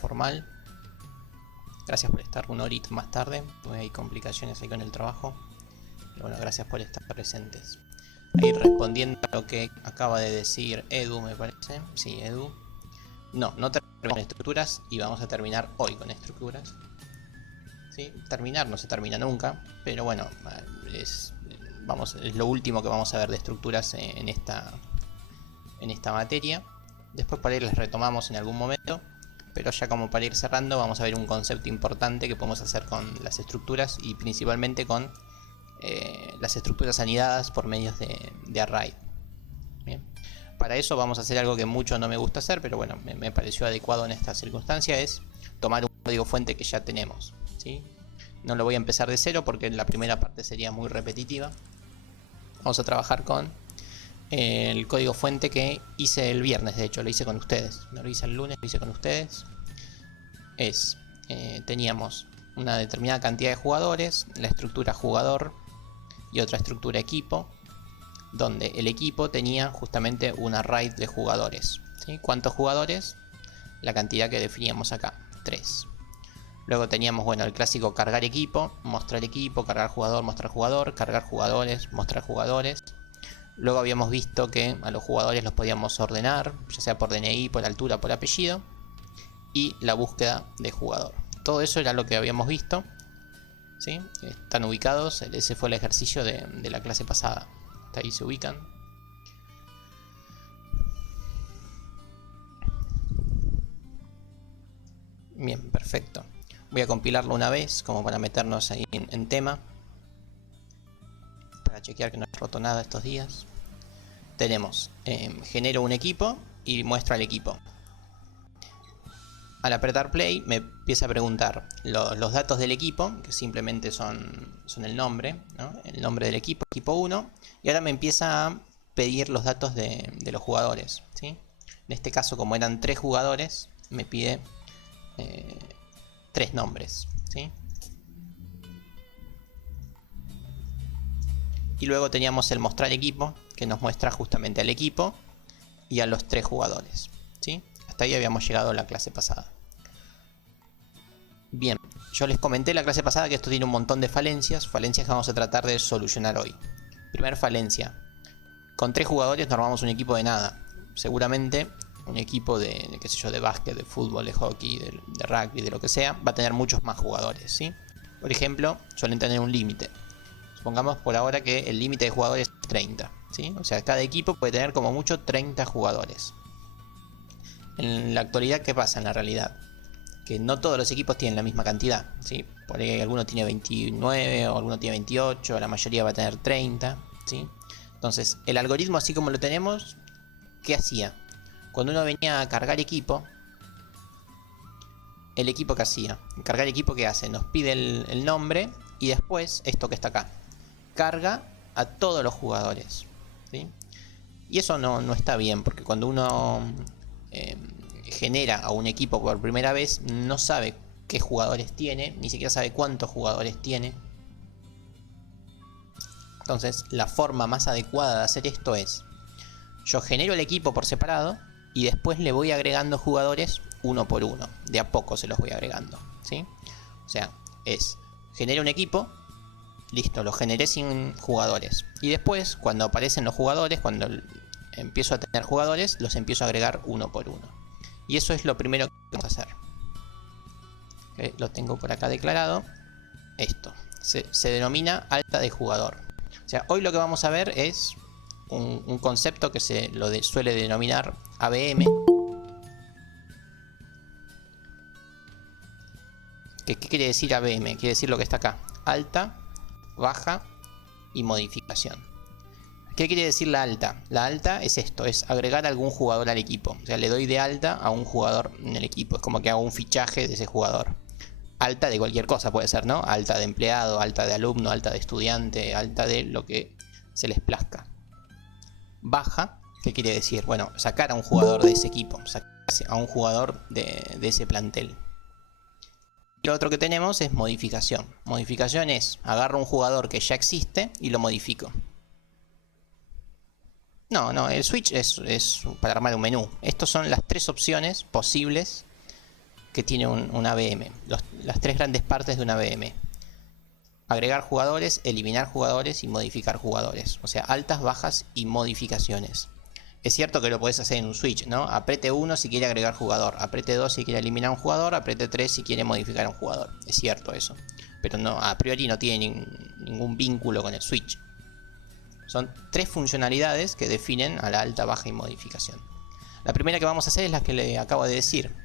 formal. Gracias por estar una horita más tarde, pues hay complicaciones ahí con el trabajo. Pero bueno, gracias por estar presentes. Ahí respondiendo a lo que acaba de decir Edu, me parece. Sí, Edu. No terminamos con estructuras y vamos a terminar hoy con estructuras. ¿Sí? Terminar no se termina nunca, pero bueno, es lo último que vamos a ver de estructuras en esta materia. Después para ir les retomamos en algún momento, pero ya como para ir cerrando vamos a ver un concepto importante que podemos hacer con las estructuras y principalmente con las estructuras anidadas por medios de array. Bien. Para eso vamos a hacer algo que mucho no me gusta hacer, pero bueno, me pareció adecuado en esta circunstancia, es tomar un código fuente que ya tenemos, ¿sí? No lo voy a empezar de cero porque la primera parte sería muy repetitiva. Vamos a trabajar con el código fuente que hice el viernes, de hecho lo hice con ustedes, no lo hice el lunes, lo hice con ustedes. Teníamos una determinada cantidad de jugadores, la estructura jugador y otra estructura equipo, donde el equipo tenía justamente un array de jugadores, ¿sí? ¿Cuántos jugadores? La cantidad que definíamos acá, 3. Luego teníamos, bueno, el clásico cargar equipo, mostrar equipo, cargar jugador, mostrar jugador, cargar jugadores, mostrar jugadores. Luego habíamos visto que a los jugadores los podíamos ordenar, ya sea por DNI, por altura, por apellido, y la búsqueda de jugador. Todo eso era lo que habíamos visto, ¿sí? Están ubicados, ese fue el ejercicio de la clase pasada. Hasta ahí se ubican. Bien, perfecto. Voy a compilarlo una vez como para meternos ahí en tema, para chequear que no haya roto nada estos días. Tenemos genero un equipo y muestra el equipo. Al apretar play me empieza a preguntar los datos del equipo, que simplemente son el nombre, ¿no? El nombre del equipo, equipo 1, y ahora me empieza a pedir los datos de los jugadores, ¿sí? En este caso, como eran 3 jugadores, me pide 3 nombres, ¿sí? Y luego teníamos el mostrar equipo, que nos muestra justamente al equipo y a los 3 jugadores, ¿sí? Hasta ahí habíamos llegado a la clase pasada. Bien, yo les comenté la clase pasada que esto tiene un montón de falencias que vamos a tratar de solucionar hoy. Primera falencia: con 3 jugadores no armamos un equipo de nada. Seguramente un equipo de qué sé yo, de básquet, de fútbol, de hockey, de rugby, de lo que sea, va a tener muchos más jugadores, ¿sí? Por ejemplo, suelen tener un límite. Supongamos por ahora que el límite de jugadores es 30, ¿sí? O sea, cada equipo puede tener como mucho 30 jugadores. En la actualidad, ¿qué pasa en la realidad? Que no todos los equipos tienen la misma cantidad, ¿sí? Por ahí alguno tiene 29 o alguno tiene 28, la mayoría va a tener 30, ¿sí? Entonces, el algoritmo así como lo tenemos, ¿qué hacía? Cuando uno venía a cargar equipo, el equipo que hacía, cargar equipo, ¿qué hace? Nos pide el nombre y después, esto que está acá, carga a todos los jugadores, ¿sí? Y eso no está bien, porque cuando uno genera a un equipo por primera vez, no sabe qué jugadores tiene, ni siquiera sabe cuántos jugadores tiene. Entonces, la forma más adecuada de hacer esto es: yo genero el equipo por separado y después le voy agregando jugadores uno por uno. De a poco se los voy agregando, ¿sí? O sea, genero un equipo, listo, lo generé sin jugadores. Y después, cuando aparecen los jugadores, cuando empiezo a tener jugadores, los empiezo a agregar uno por uno. Y eso es lo primero que vamos a hacer. ¿Okay? Lo tengo por acá declarado. Esto se denomina alta de jugador. O sea, hoy lo que vamos a ver es un concepto que se lo suele denominar ABM. ¿Qué quiere decir ABM? Quiere decir lo que está acá: alta, baja y modificación. ¿Qué quiere decir la alta? La alta es esto, es agregar algún jugador al equipo. O sea, le doy de alta a un jugador en el equipo. Es como que hago un fichaje de ese jugador. Alta de cualquier cosa puede ser, ¿no? Alta de empleado, alta de alumno, alta de estudiante, alta de lo que se les plazca. Baja, ¿qué quiere decir? Bueno, sacar a un jugador de ese equipo, sacar a un jugador de ese plantel. Y lo otro que tenemos es modificación. Modificación es: agarro un jugador que ya existe y lo modifico. No, el switch es para armar un menú. Estas son las 3 opciones posibles que tiene una VM. Las tres grandes partes de una VM. Agregar jugadores, eliminar jugadores y modificar jugadores. O sea, altas, bajas y modificaciones. Es cierto que lo podés hacer en un switch, ¿no? Apriete 1 si quiere agregar jugador, apriete 2 si quiere eliminar un jugador, apriete 3 si quiere modificar un jugador. Es cierto eso. Pero no, a priori no tiene ningún vínculo con el switch. Son tres funcionalidades que definen a la alta, baja y modificación. La primera que vamos a hacer es la que le acabo de decir.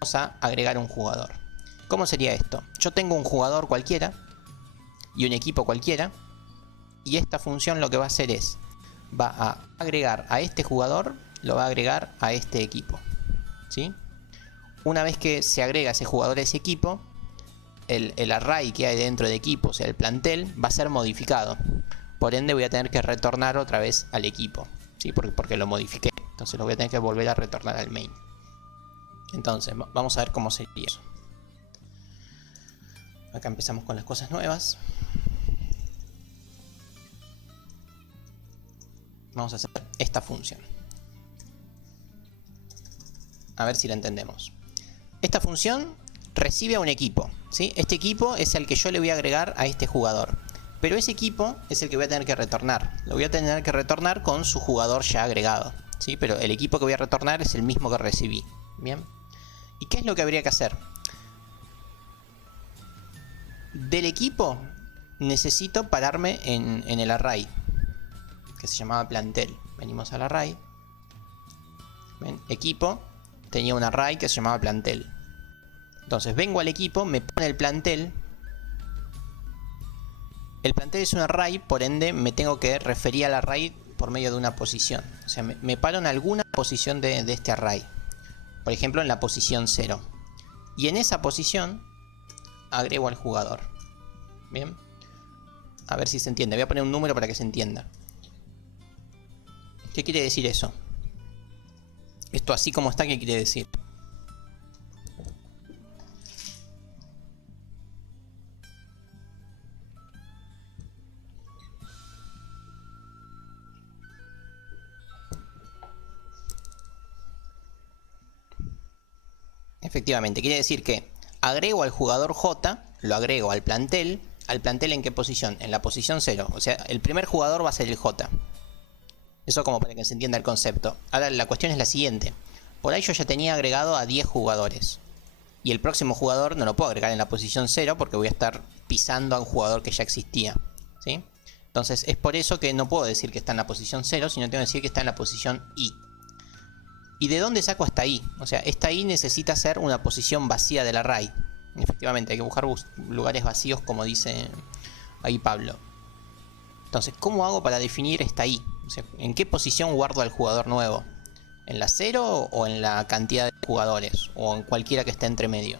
Vamos a agregar un jugador. ¿Cómo sería esto? Yo tengo un jugador cualquiera y un equipo cualquiera, y esta función lo que va a hacer es, va a agregar a este jugador, lo va a agregar a este equipo, ¿sí? Una vez que se agrega ese jugador a ese equipo, el array que hay dentro de equipo, o sea el plantel, va a ser modificado. Por ende voy a tener que retornar otra vez al equipo, ¿sí? Porque lo modifiqué, entonces lo voy a tener que volver a retornar al main. Entonces vamos a ver cómo sería eso. Acá empezamos con las cosas nuevas. Vamos a hacer esta función. A ver si la entendemos. Esta función recibe a un equipo, ¿sí? Este equipo es el que yo le voy a agregar a este jugador. Pero ese equipo es el que voy a tener que retornar. Lo voy a tener que retornar con su jugador ya agregado, ¿sí? Pero el equipo que voy a retornar es el mismo que recibí. ¿Bien? ¿Y qué es lo que habría que hacer? Del equipo necesito pararme en el array, que se llamaba plantel. Venimos al array. ¿Ven? Equipo tenía un array que se llamaba plantel. Entonces vengo al equipo, me pone el plantel. El plantel es un array, por ende me tengo que referir al array por medio de una posición. O sea, me paro en alguna posición de este array. Por ejemplo, en la posición 0. Y en esa posición agrego al jugador. Bien. A ver si se entiende. Voy a poner un número para que se entienda. ¿Qué quiere decir eso? Esto así como está, ¿qué quiere decir? Efectivamente, quiere decir que agrego al jugador J, lo agrego al plantel ¿en qué posición? En la posición 0. O sea, el primer jugador va a ser el J. Eso como para que se entienda el concepto. Ahora la cuestión es la siguiente. Por ahí yo ya tenía agregado a 10 jugadores. Y el próximo jugador no lo puedo agregar en la posición 0 porque voy a estar pisando a un jugador que ya existía, ¿sí? Entonces es por eso que no puedo decir que está en la posición 0, sino tengo que decir que está en la posición I. ¿Y de dónde saco hasta I? O sea, esta I necesita ser una posición vacía del array. Efectivamente, hay que buscar lugares vacíos, como dice ahí Pablo. Entonces, ¿cómo hago para definir esta I? O sea, ¿en qué posición guardo al jugador nuevo? ¿En la 0 o en la cantidad de jugadores? ¿O en cualquiera que esté entre medio?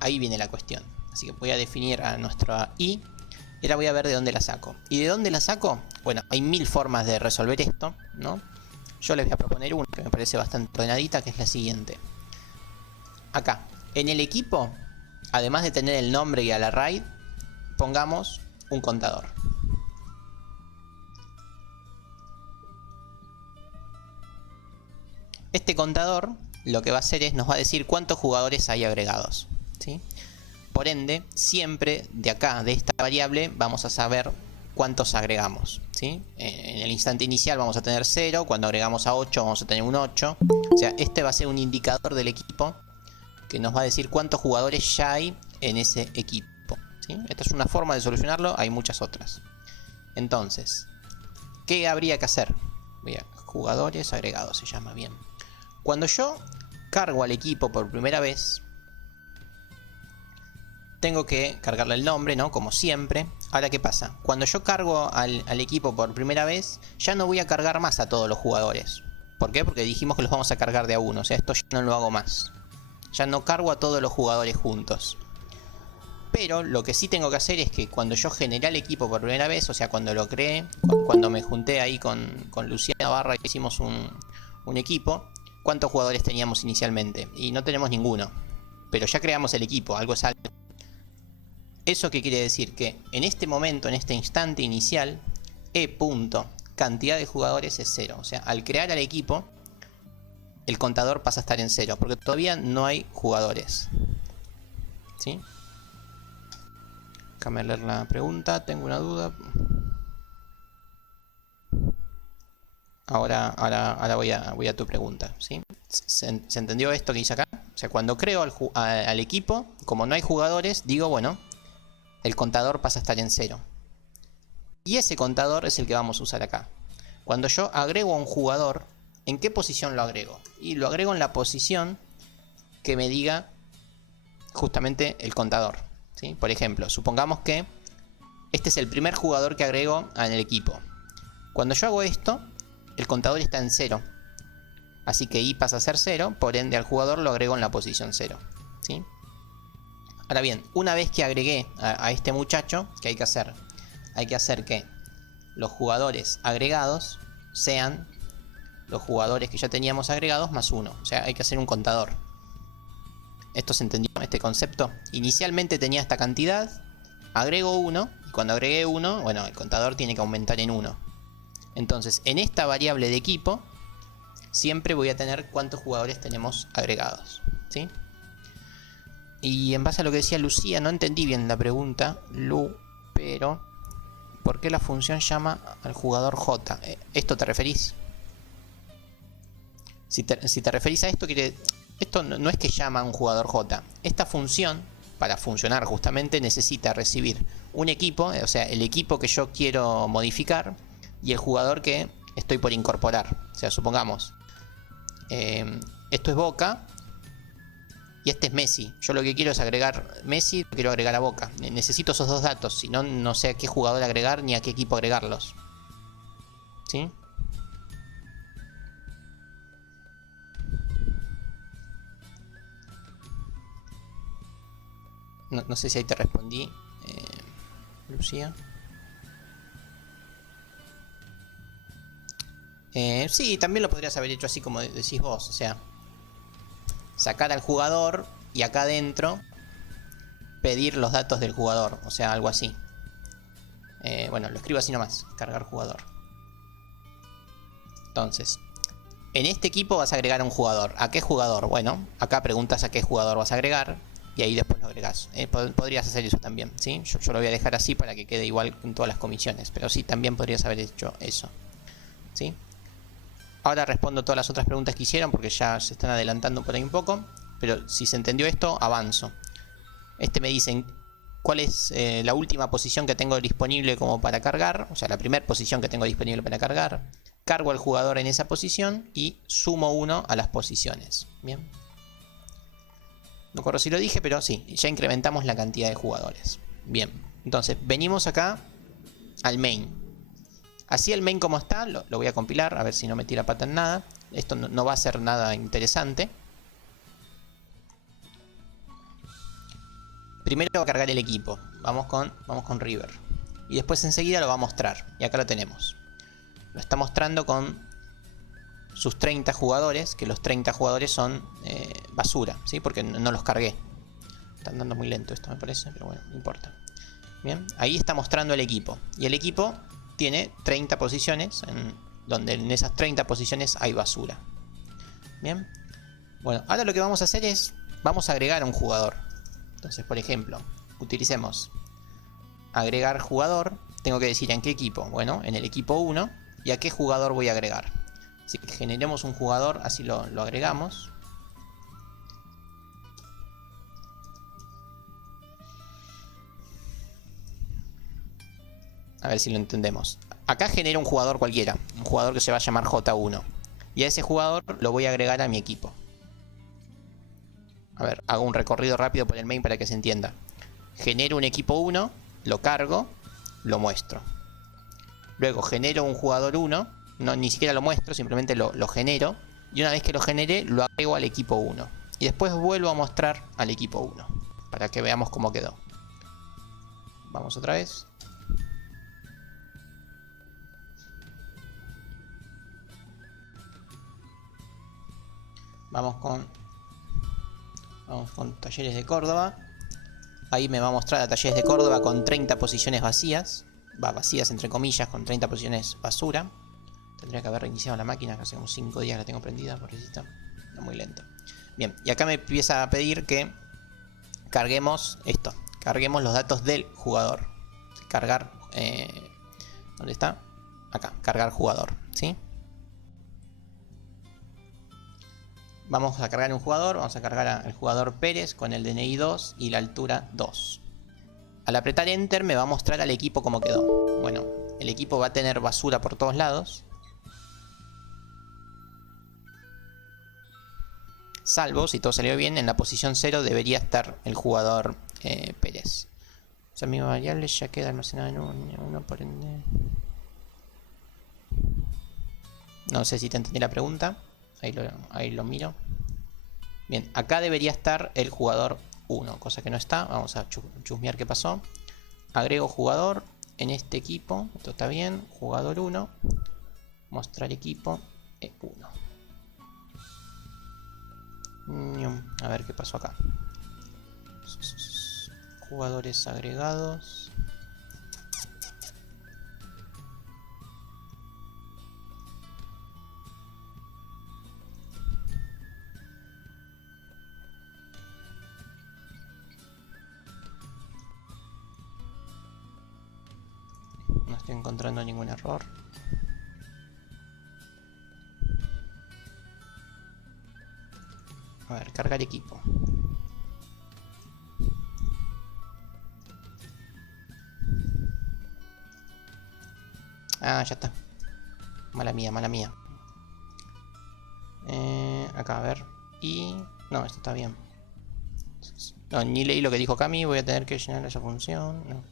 Ahí viene la cuestión. Así que voy a definir a nuestra I. Y ahora voy a ver de dónde la saco. ¿Y de dónde la saco? Bueno, hay 1000 formas de resolver esto, ¿no? Yo les voy a proponer una que me parece bastante ordenadita, que es la siguiente. Acá, en el equipo, además de tener el nombre y al array, pongamos un contador. Este contador lo que va a hacer es, nos va a decir cuántos jugadores hay agregados, ¿sí? Por ende, siempre de acá, de esta variable, vamos a saber cuántos agregamos, ¿sí? En el instante inicial vamos a tener 0, cuando agregamos a 8 vamos a tener un 8. O sea, este va a ser un indicador del equipo que nos va a decir cuántos jugadores ya hay en ese equipo, ¿sí? Esta es una forma de solucionarlo, hay muchas otras. Entonces, ¿qué habría que hacer? Jugadores agregados se llama, bien. Cuando yo cargo al equipo por primera vez, tengo que cargarle el nombre, ¿no? Como siempre. Ahora, ¿qué pasa? Cuando yo cargo al equipo por primera vez, ya no voy a cargar más a todos los jugadores. ¿Por qué? Porque dijimos que los vamos a cargar de a uno. O sea, esto ya no lo hago más. Ya no cargo a todos los jugadores juntos. Pero lo que sí tengo que hacer es que cuando yo generé el equipo por primera vez, o sea, cuando lo creé, cuando me junté ahí con Luciana Barra y hicimos un equipo, ¿cuántos jugadores teníamos inicialmente? Y no tenemos ninguno. Pero ya creamos el equipo, algo es algo. ¿Eso qué quiere decir? Que en este momento, en este instante inicial, E punto cantidad de jugadores es 0. O sea, al crear al equipo, el contador pasa a estar en 0, porque todavía no hay jugadores. ¿Sí? Déjame leer la pregunta, tengo una duda. Ahora voy a tu pregunta, ¿sí? ¿Se entendió esto que hice acá? O sea, cuando creo al equipo, como no hay jugadores, digo, bueno, el contador pasa a estar en 0. Y ese contador es el que vamos a usar acá. Cuando yo agrego a un jugador, ¿en qué posición lo agrego? Y lo agrego en la posición que me diga justamente el contador, ¿sí? Por ejemplo, supongamos que este es el primer jugador que agrego en el equipo. Cuando yo hago esto, el contador está en 0. Así que I pasa a ser 0, por ende al jugador lo agrego en la posición 0, ¿sí? Ahora bien, una vez que agregué a este muchacho, ¿qué hay que hacer? Hay que hacer que los jugadores agregados sean los jugadores que ya teníamos agregados más 1. O sea, hay que hacer un contador. ¿Esto se entendió? Este concepto. Inicialmente tenía esta cantidad, agrego 1, y cuando agregué 1, bueno, el contador tiene que aumentar en 1. Entonces, en esta variable de equipo, siempre voy a tener cuántos jugadores tenemos agregados, ¿sí? Y en base a lo que decía Lucía, no entendí bien la pregunta, Lu, pero ¿por qué la función llama al jugador J? ¿Esto te referís? Si te referís a esto, esto no es que llama a un jugador J. Esta función, para funcionar justamente, necesita recibir un equipo, o sea, el equipo que yo quiero modificar, y el jugador que estoy por incorporar. O sea, supongamos, esto es Boca y este es Messi. Yo lo que quiero es agregar Messi, lo quiero agregar a Boca. Necesito esos dos datos, si no, no sé a qué jugador agregar ni a qué equipo agregarlos. ¿Sí? No sé si ahí te respondí, Lucía. Sí, también lo podrías haber hecho así como decís vos, o sea, sacar al jugador y acá adentro pedir los datos del jugador, o sea, algo así. Bueno, lo escribo así nomás, cargar jugador. Entonces, en este equipo vas a agregar a un jugador. ¿A qué jugador? Bueno, acá preguntas a qué jugador vas a agregar y ahí después lo agregás. Podrías hacer eso también, ¿sí? Yo lo voy a dejar así para que quede igual en todas las comisiones, pero sí, también podrías haber hecho eso, ¿sí? Ahora respondo todas las otras preguntas que hicieron porque ya se están adelantando por ahí un poco. Pero si se entendió esto, avanzo. Me dicen cuál es la última posición que tengo disponible como para cargar. O sea, la primera posición que tengo disponible para cargar. Cargo al jugador en esa posición y sumo 1 a las posiciones. Bien. No recuerdo si lo dije, pero sí, ya incrementamos la cantidad de jugadores. Bien, entonces venimos acá al main. Así el main como está, lo voy a compilar, a ver si no me tira pata en nada. Esto no va a ser nada interesante. Primero va a cargar el equipo. Vamos con River. Y después enseguida lo va a mostrar. Y acá lo tenemos. Lo está mostrando con sus 30 jugadores, que los 30 jugadores son basura, ¿sí? Porque no los cargué. Está andando muy lento esto, me parece, pero bueno, no importa. Bien, ahí está mostrando el equipo. Y el equipo tiene 30 posiciones, donde en esas 30 posiciones hay basura. Bien. Bueno, ahora lo que vamos a hacer es, vamos a agregar a un jugador. Entonces, por ejemplo, utilicemos agregar jugador. Tengo que decir en qué equipo. Bueno, en el equipo 1. ¿Y a qué jugador voy a agregar? Así que generemos un jugador, así lo agregamos. A ver si lo entendemos. Acá genero un jugador cualquiera, un jugador que se va a llamar J1. Y a ese jugador lo voy a agregar a mi equipo. A ver, hago un recorrido rápido por el main para que se entienda. Genero un equipo 1, lo cargo, lo muestro. Luego genero un jugador 1, ni siquiera lo muestro, simplemente lo genero. Y una vez que lo generé, lo agrego al equipo 1. Y después vuelvo a mostrar al equipo 1, para que veamos cómo quedó. Vamos otra vez. Vamos con Talleres de Córdoba. Ahí me va a mostrar a Talleres de Córdoba con 30 posiciones vacías. Vacías entre comillas, con 30 posiciones basura. Tendría que haber reiniciado la máquina, que hace como 5 días la tengo prendida, pobrecita. Está muy lento. Bien, y acá me empieza a pedir que carguemos esto. Carguemos los datos del jugador. Cargar... ¿dónde está? Acá, cargar jugador, ¿sí? Vamos a cargar un jugador, vamos a cargar al jugador Pérez con el DNI 2 y la altura 2. Al apretar Enter me va a mostrar al equipo cómo quedó. Bueno, el equipo va a tener basura por todos lados. Salvo, si todo salió bien, en la posición 0 debería estar el jugador Pérez. Esa misma variable ya queda almacenada en uno, por ende... No sé si te entendí la pregunta. Ahí lo miro. Bien, acá debería estar el jugador 1, cosa que no está. Vamos a chusmear qué pasó. Agrego jugador en este equipo. Esto está bien. Jugador 1. Mostrar equipo E1. A ver qué pasó acá. Jugadores agregados. No estoy encontrando ningún error. A ver, cargar equipo. Ah, ya está. Mala mía, mala mía. Acá, a ver. Y... no, esto está bien. No, ni leí lo que dijo Cami. Voy a tener que llenar esa función. No.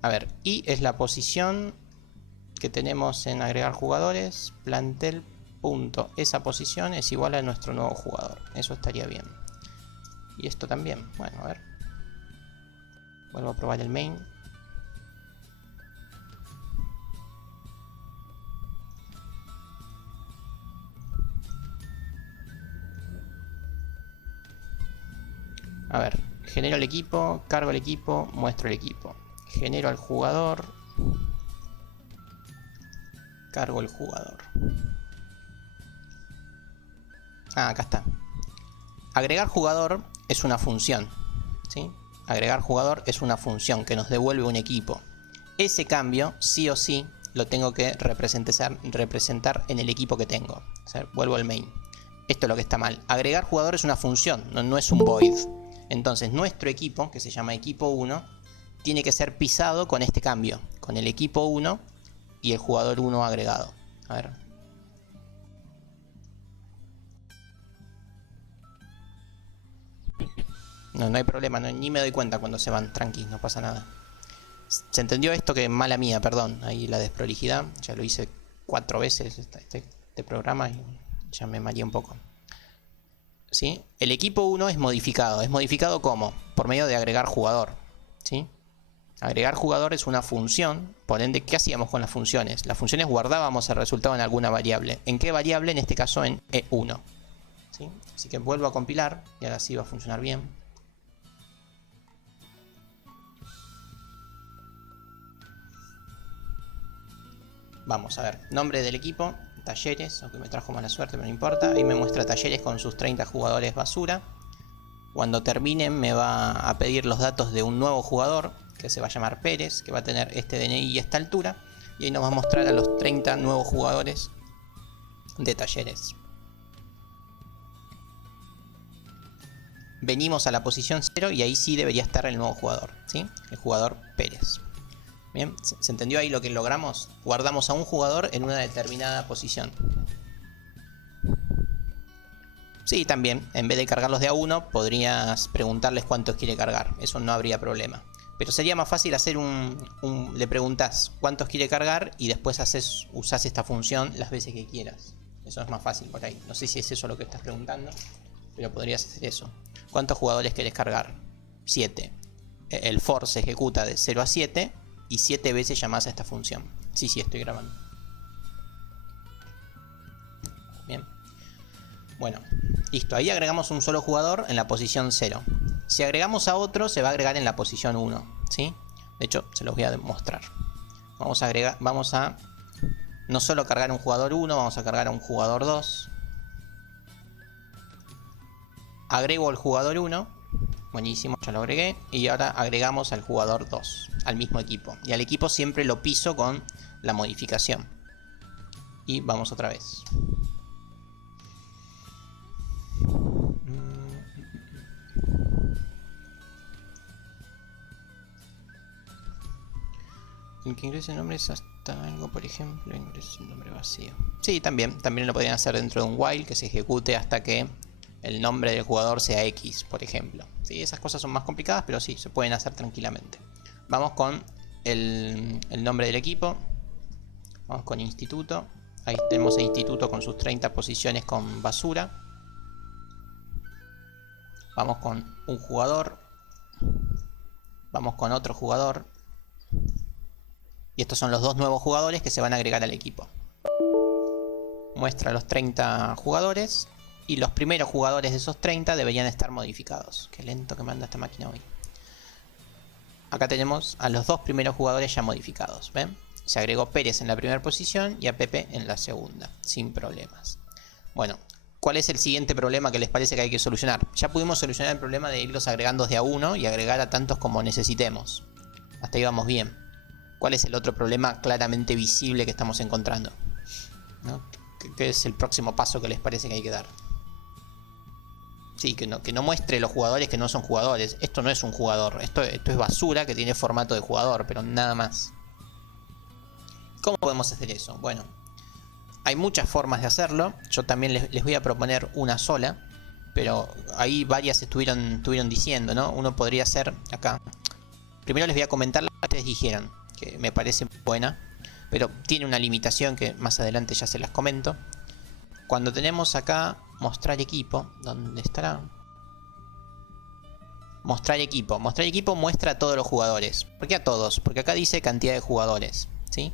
A ver, y es la posición que tenemos en agregar jugadores. Plantel punto. Esa posición es igual a nuestro nuevo jugador. Eso estaría bien. Y esto también. Bueno, a ver. Vuelvo a probar el main. A ver, genero el equipo, cargo el equipo, muestro el equipo. Genero al jugador. Cargo el jugador. Ah, acá está. Agregar jugador es una función, ¿sí? Agregar jugador es una función que nos devuelve un equipo. Ese cambio, sí o sí, lo tengo que representar en el equipo que tengo. O sea, vuelvo al main. Esto es lo que está mal. Agregar jugador es una función, no es un void. Entonces nuestro equipo, que se llama equipo 1, tiene que ser pisado con este cambio. Con el equipo 1 y el jugador 1 agregado. A ver. No hay problema, ni me doy cuenta cuando se van, tranqui, no pasa nada. ¿Se entendió esto? Que mala mía, perdón. Ahí la desprolijidad. Ya lo hice 4 veces este programa y ya me mareé un poco. ¿Sí? El equipo 1 es modificado. ¿Es modificado cómo? Por medio de agregar jugador. ¿Sí? Agregar jugador es una función. Por ende, ¿qué hacíamos con las funciones? Las funciones guardábamos el resultado en alguna variable. ¿En qué variable? En este caso en E1. ¿Sí? Así que vuelvo a compilar y ahora sí va a funcionar bien. Vamos a ver, nombre del equipo, talleres, aunque me trajo mala suerte, pero no importa. Ahí me muestra talleres con sus 30 jugadores basura. Cuando termine me va a pedir los datos de un nuevo jugador, que se va a llamar Pérez, que va a tener este DNI y esta altura. Y ahí nos va a mostrar a los 30 nuevos jugadores de talleres. Venimos a la posición 0 y ahí sí debería estar el nuevo jugador, ¿sí? El jugador Pérez. Bien, ¿se entendió ahí lo que logramos? Guardamos a un jugador en una determinada posición. Sí, también, en vez de cargarlos de a uno, podrías preguntarles cuántos quiere cargar. Eso no habría problema. Pero sería más fácil hacer le preguntás cuántos quiere cargar y después usás esta función las veces que quieras. Eso es más fácil por ahí. No sé si es eso lo que estás preguntando, pero podrías hacer eso. ¿Cuántos jugadores querés cargar? 7. El for se ejecuta de 0 a 7 y 7 veces llamás a esta función. Sí, estoy grabando. Bien. Bueno, listo. Ahí agregamos un solo jugador en la posición 0. Si agregamos a otro, se va a agregar en la posición 1, ¿sí? De hecho, se los voy a demostrar. Vamos a no solo cargar un jugador 1, vamos a cargar a un jugador 2. Agrego al jugador 1. Buenísimo, ya lo agregué. Y ahora agregamos al jugador 2, al mismo equipo. Y al equipo siempre lo piso con la modificación. Y vamos otra vez. El que ingrese nombres hasta algo, por ejemplo, ingrese un nombre vacío. Sí, también lo podrían hacer dentro de un while que se ejecute hasta que el nombre del jugador sea X, por ejemplo. Sí, esas cosas son más complicadas, pero sí, se pueden hacer tranquilamente. Vamos con el nombre del equipo. Vamos con instituto. Ahí tenemos el instituto con sus 30 posiciones con basura. Vamos con un jugador. Vamos con otro jugador. Y estos son los dos nuevos jugadores que se van a agregar al equipo. Muestra los 30 jugadores. Y los primeros jugadores de esos 30 deberían estar modificados. Qué lento que manda esta máquina hoy. Acá tenemos a los dos primeros jugadores ya modificados. ¿Ven? Se agregó Pérez en la primera posición y a Pepe en la segunda. Sin problemas. Bueno, ¿cuál es el siguiente problema que les parece que hay que solucionar? Ya pudimos solucionar el problema de irlos agregando de a uno y agregar a tantos como necesitemos. Hasta ahí vamos bien. ¿Cuál es el otro problema claramente visible que estamos encontrando? ¿No? ¿Qué es el próximo paso que les parece que hay que dar? Sí, que no muestre los jugadores que no son jugadores. Esto no es un jugador. Esto es basura que tiene formato de jugador, pero nada más. ¿Cómo podemos hacer eso? Bueno, hay muchas formas de hacerlo. Yo también les voy a proponer una sola. Pero ahí varias estuvieron diciendo, ¿no? Uno podría hacer acá. Primero les voy a comentar la que ustedes dijeron, que me parece buena, pero tiene una limitación que más adelante ya se las comento. Cuando tenemos acá mostrar equipo, ¿dónde estará? Mostrar equipo. Mostrar equipo muestra a todos los jugadores. ¿Por qué a todos? Porque acá dice cantidad de jugadores, ¿sí?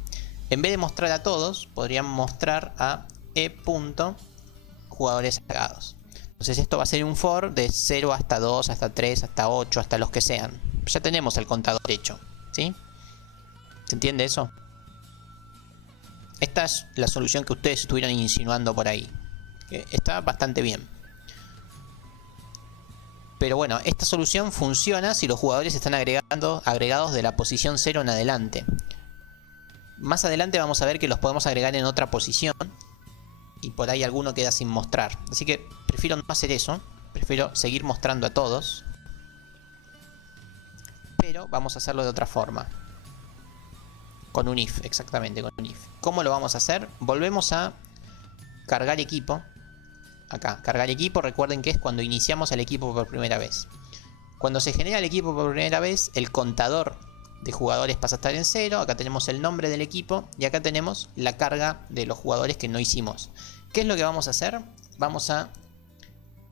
En vez de mostrar a todos, podrían mostrar a e.jugadores agregados. Entonces esto va a ser un for de 0 hasta 2, hasta 3, hasta 8, hasta los que sean. Ya tenemos el contador hecho, ¿sí? ¿Se entiende eso? Esta es la solución que ustedes estuvieron insinuando por ahí. Está bastante bien. Pero bueno, esta solución funciona si los jugadores están agregados de la posición 0 en adelante. Más adelante vamos a ver que los podemos agregar en otra posición. Y por ahí alguno queda sin mostrar. Así que prefiero no hacer eso. Prefiero seguir mostrando a todos. Pero vamos a hacerlo de otra forma. Con un if, exactamente, con un if. ¿Cómo lo vamos a hacer? Volvemos a cargar equipo. Acá, cargar equipo, recuerden que es cuando iniciamos el equipo por primera vez. Cuando se genera el equipo por primera vez, el contador de jugadores pasa a estar en 0. Acá tenemos el nombre del equipo y acá tenemos la carga de los jugadores que no hicimos. ¿Qué es lo que vamos a hacer? Vamos a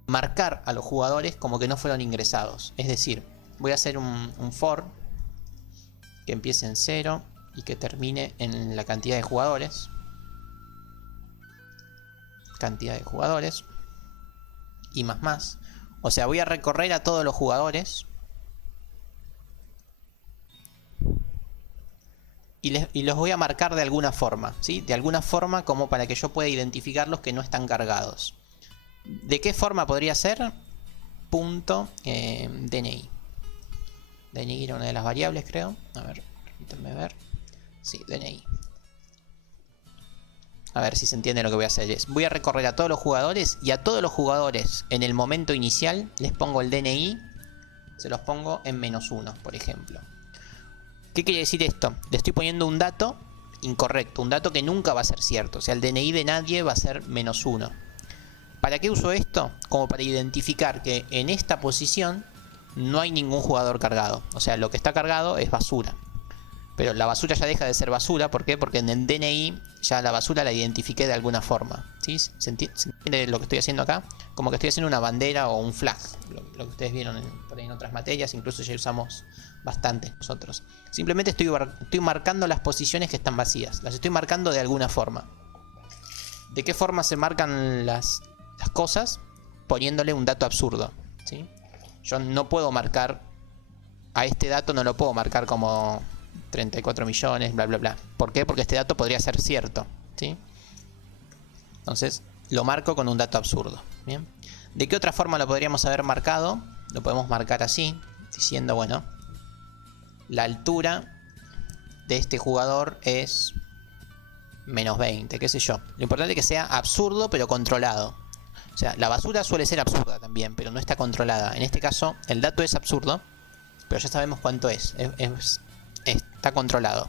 marcar a los jugadores como que no fueron ingresados. Es decir, voy a hacer un for que empiece en 0 y que termine en la cantidad de jugadores. Cantidad de jugadores. Y más. O sea, voy a recorrer a todos los jugadores. Y los voy a marcar de alguna forma, ¿sí? De alguna forma como para que yo pueda identificarlos que no están cargados. ¿De qué forma podría ser? Punto DNI. DNI era una de las variables, creo. A ver, permítanme ver. Sí, DNI. A ver si se entiende lo que voy a hacer. Voy a recorrer a todos los jugadores y a todos los jugadores en el momento inicial les pongo el DNI. Se los pongo en -1, por ejemplo. ¿Qué quiere decir esto? Le estoy poniendo un dato incorrecto, un dato que nunca va a ser cierto. O sea, el DNI de nadie va a ser -1. ¿Para qué uso esto? Como para identificar que en esta posición no hay ningún jugador cargado. O sea, lo que está cargado es basura. Pero la basura ya deja de ser basura. ¿Por qué? Porque en el DNI ya la basura la identifiqué de alguna forma. ¿Sí? ¿Se entiende lo que estoy haciendo acá? Como que estoy haciendo una bandera o un flag. Lo que ustedes vieron por ahí en otras materias. Incluso ya usamos bastante nosotros. Simplemente estoy marcando las posiciones que están vacías. Las estoy marcando de alguna forma. ¿De qué forma se marcan las cosas? Poniéndole un dato absurdo, ¿sí? Yo no puedo marcar a este dato, no lo puedo marcar como 34 millones, bla bla bla. ¿Por qué? Porque este dato podría ser cierto, ¿sí? Entonces lo marco con un dato absurdo. Bien. ¿De qué otra forma lo podríamos haber marcado? Lo podemos marcar así, diciendo, bueno, la altura de este jugador es menos 20, qué sé yo. Lo importante es que sea absurdo pero controlado. O sea, la basura suele ser absurda también, pero no está controlada. En este caso, el dato es absurdo, pero ya sabemos cuánto es. Está controlado.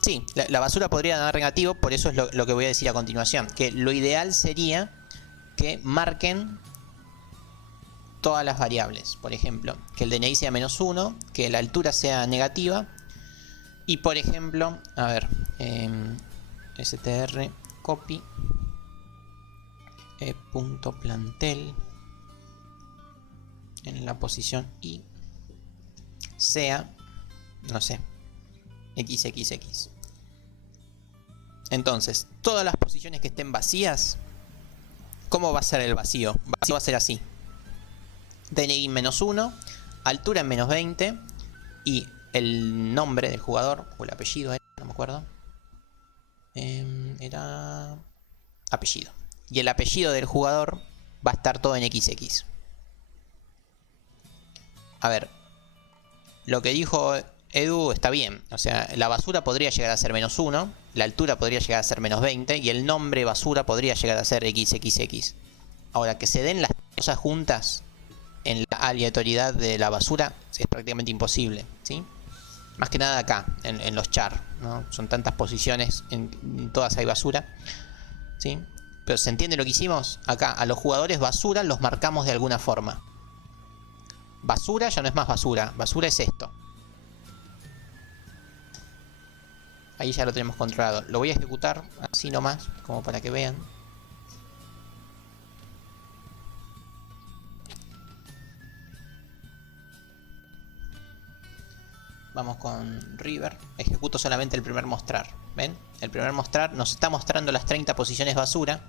Sí, la basura podría dar negativo, por eso es lo que voy a decir a continuación. Que lo ideal sería que marquen todas las variables. Por ejemplo, que el DNI sea -1, que la altura sea negativa. Y por ejemplo, a ver, str copy punto plantel en la posición y sea, no sé, xxx. Entonces, todas las posiciones que estén vacías, ¿cómo va a ser el vacío? El vacío va a ser así: DNI -1, altura en -20 y el nombre del jugador, o el apellido, no me acuerdo. Era apellido. Y el apellido del jugador va a estar todo en XX. A ver, lo que dijo Edu está bien. O sea, la basura podría llegar a ser -1, la altura podría llegar a ser -20 y el nombre basura podría llegar a ser XXX. Ahora, que se den las cosas juntas en la aleatoriedad de la basura es prácticamente imposible, ¿sí? Más que nada acá, en los char, ¿no? Son tantas posiciones, en todas hay basura, ¿sí? Pero ¿se entiende lo que hicimos? Acá a los jugadores basura los marcamos de alguna forma. Basura ya no es más basura, basura es esto. Ahí ya lo tenemos controlado. Lo voy a ejecutar así nomás, como para que vean. Vamos con River. Ejecuto solamente el primer mostrar. ¿Ven? El primer mostrar nos está mostrando las 30 posiciones basura.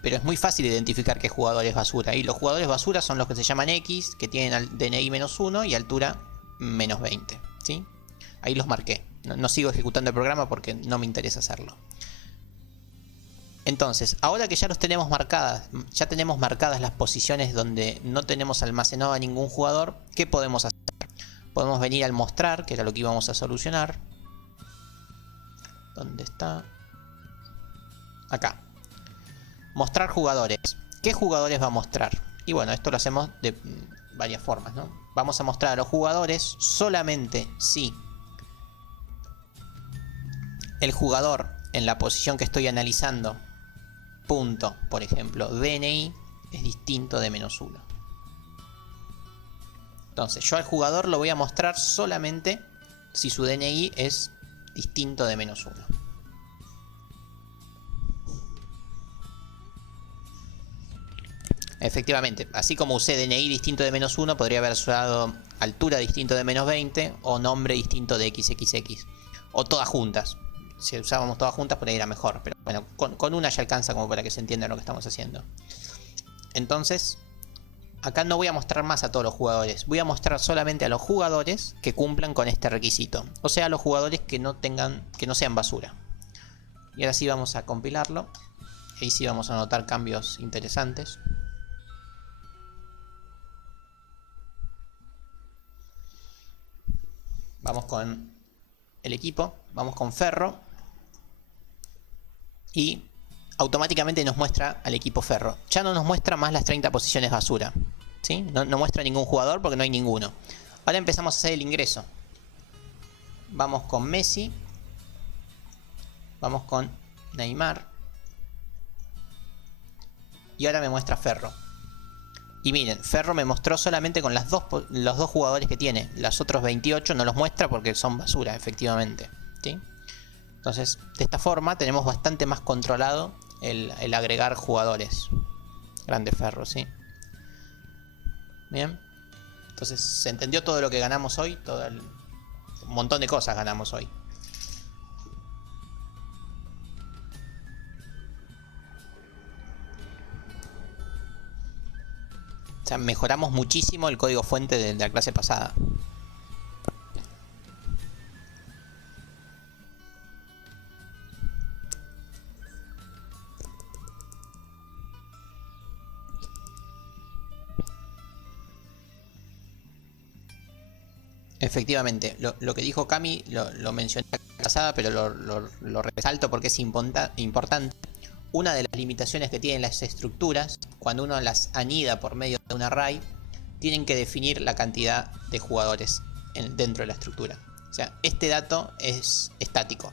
Pero es muy fácil identificar qué jugador es basura. Y los jugadores basura son los que se llaman X, que tienen DNI -1 y altura -20. ¿Sí? Ahí los marqué. No sigo ejecutando el programa porque no me interesa hacerlo. Entonces, ahora que ya los tenemos marcadas, ya tenemos marcadas las posiciones donde no tenemos almacenado a ningún jugador, ¿qué podemos hacer? Podemos venir al mostrar, que era lo que íbamos a solucionar. ¿Dónde está? Acá. Mostrar jugadores. ¿Qué jugadores va a mostrar? Y bueno, esto lo hacemos de varias formas, ¿no? Vamos a mostrar a los jugadores solamente si el jugador en la posición que estoy analizando, punto, por ejemplo, DNI, es distinto de -1. Entonces, yo al jugador lo voy a mostrar solamente si su DNI es distinto de -1. Efectivamente, así como usé DNI distinto de -1, podría haber usado altura distinto de -20 o nombre distinto de XXX. O todas juntas. Si usábamos todas juntas, por ahí era mejor. Pero bueno, con una ya alcanza como para que se entienda lo que estamos haciendo. Entonces, acá no voy a mostrar más a todos los jugadores. Voy a mostrar solamente a los jugadores que cumplan con este requisito. O sea, a los jugadores que no sean basura. Y ahora sí vamos a compilarlo. Ahí sí vamos a notar cambios interesantes. Vamos con el equipo, vamos con Ferro y automáticamente nos muestra al equipo Ferro. Ya no nos muestra más las 30 posiciones basura, ¿sí? No muestra ningún jugador porque no hay ninguno. Ahora empezamos a hacer el ingreso. Vamos con Messi, vamos con Neymar y ahora me muestra Ferro. Y miren, Ferro me mostró solamente con los dos jugadores que tiene. Los otros 28 no los muestra porque son basura, efectivamente, ¿sí? Entonces, de esta forma tenemos bastante más controlado el agregar jugadores. Grande Ferro, ¿sí? Bien. Entonces, se entendió todo lo que ganamos hoy. Un montón de cosas ganamos hoy. O sea, mejoramos muchísimo el código fuente de la clase pasada. Efectivamente, lo que dijo Cami lo mencioné la pasada, pero lo resalto porque es importante. Una de las limitaciones que tienen las estructuras, cuando uno las anida por medio de un array, tienen que definir la cantidad de jugadores dentro de la estructura. O sea, este dato es estático.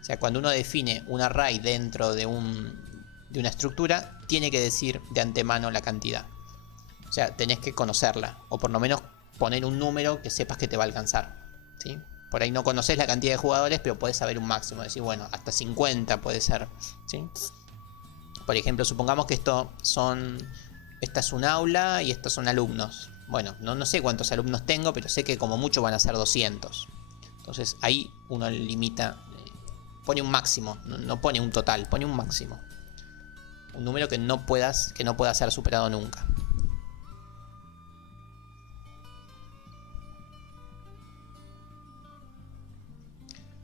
O sea, cuando uno define un array dentro de una estructura, tiene que decir de antemano la cantidad. O sea, tenés que conocerla, o por lo menos poner un número que sepas que te va a alcanzar, ¿sí? Por ahí no conoces la cantidad de jugadores, pero podés saber un máximo, decir, bueno, hasta 50 puede ser, ¿sí? Por ejemplo, supongamos que esta es un aula y estos son alumnos. Bueno, no sé cuántos alumnos tengo, pero sé que como mucho van a ser 200. Entonces ahí uno limita, pone un máximo, no pone un total, pone un máximo. Un número que no pueda ser superado nunca.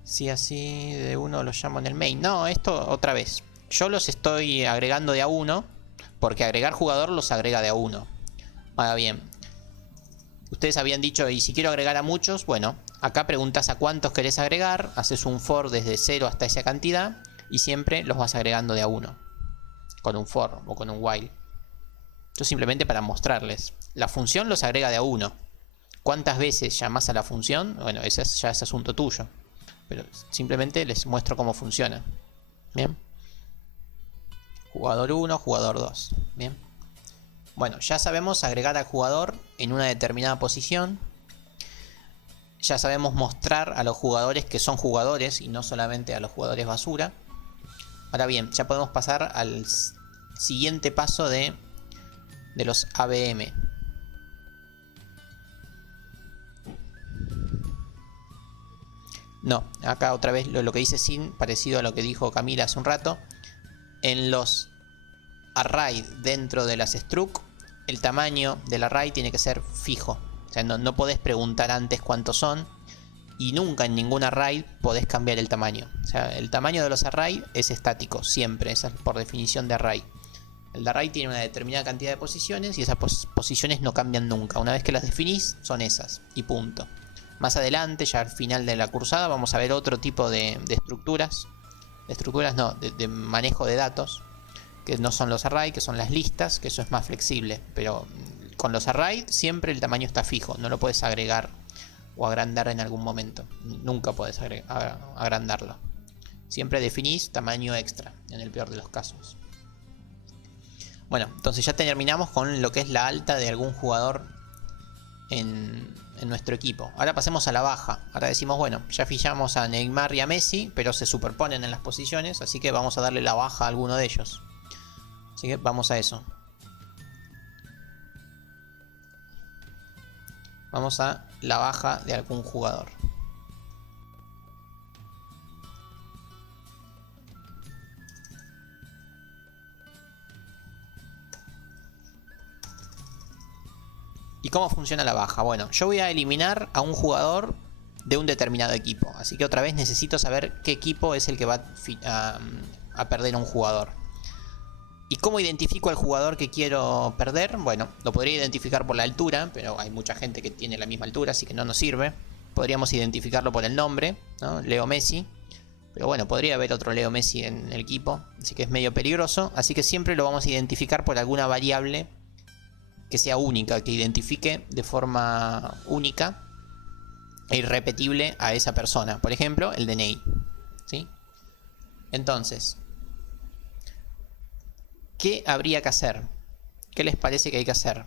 Si así de uno lo llamo en el main. No, esto otra vez. Yo los estoy agregando de a uno, porque agregar jugador los agrega de a uno. Ahora bien, ustedes habían dicho, y si quiero agregar a muchos, bueno, acá preguntas a cuántos querés agregar, haces un for desde 0 hasta esa cantidad, y siempre los vas agregando de a uno, con un for o con un while. Esto simplemente para mostrarles. La función los agrega de a uno. ¿Cuántas veces llamás a la función? Bueno, ese ya es asunto tuyo. Pero simplemente les muestro cómo funciona. Bien. Jugador 1, jugador 2. Bien. Bueno, ya sabemos agregar al jugador en una determinada posición. Ya sabemos mostrar a los jugadores que son jugadores y no solamente a los jugadores basura. Ahora bien, ya podemos pasar al siguiente paso de los ABM. No, acá otra vez lo que dice Sin, parecido a lo que dijo Camila hace un rato. En los array dentro de las struct, el tamaño del array tiene que ser fijo. O sea, no podés preguntar antes cuántos son. Y nunca en ningún array podés cambiar el tamaño. O sea, el tamaño de los array es estático, siempre. Esa es por definición de array. El array tiene una determinada cantidad de posiciones y esas posiciones no cambian nunca. Una vez que las definís, son esas. Y punto. Más adelante, ya al final de la cursada, vamos a ver otro tipo de estructuras. Estructuras no, de manejo de datos. Que no son los array, que son las listas, que eso es más flexible. Pero con los array siempre el tamaño está fijo. No lo puedes agregar o agrandar en algún momento. Nunca puedes agrandarlo. Siempre definís tamaño extra, en el peor de los casos. Bueno, entonces ya terminamos con lo que es la alta de algún jugador en nuestro equipo. Ahora pasemos a la baja. Ahora decimos, bueno, ya fichamos a Neymar y a Messi, pero se superponen en las posiciones, así que vamos a darle la baja a alguno de ellos. Así que vamos a eso. Vamos a la baja de algún jugador. ¿Y cómo funciona la baja? Bueno, yo voy a eliminar a un jugador de un determinado equipo. Así que otra vez necesito saber qué equipo es el que va a perder a un jugador. ¿Y cómo identifico al jugador que quiero perder? Bueno, lo podría identificar por la altura, pero hay mucha gente que tiene la misma altura, así que no nos sirve. Podríamos identificarlo por el nombre, ¿no? Leo Messi. Pero bueno, podría haber otro Leo Messi en el equipo, así que es medio peligroso. Así que siempre lo vamos a identificar por alguna variable que sea única, que identifique de forma única e irrepetible a esa persona. Por ejemplo, el DNI. ¿Sí? Entonces, ¿qué habría que hacer? ¿Qué les parece que hay que hacer?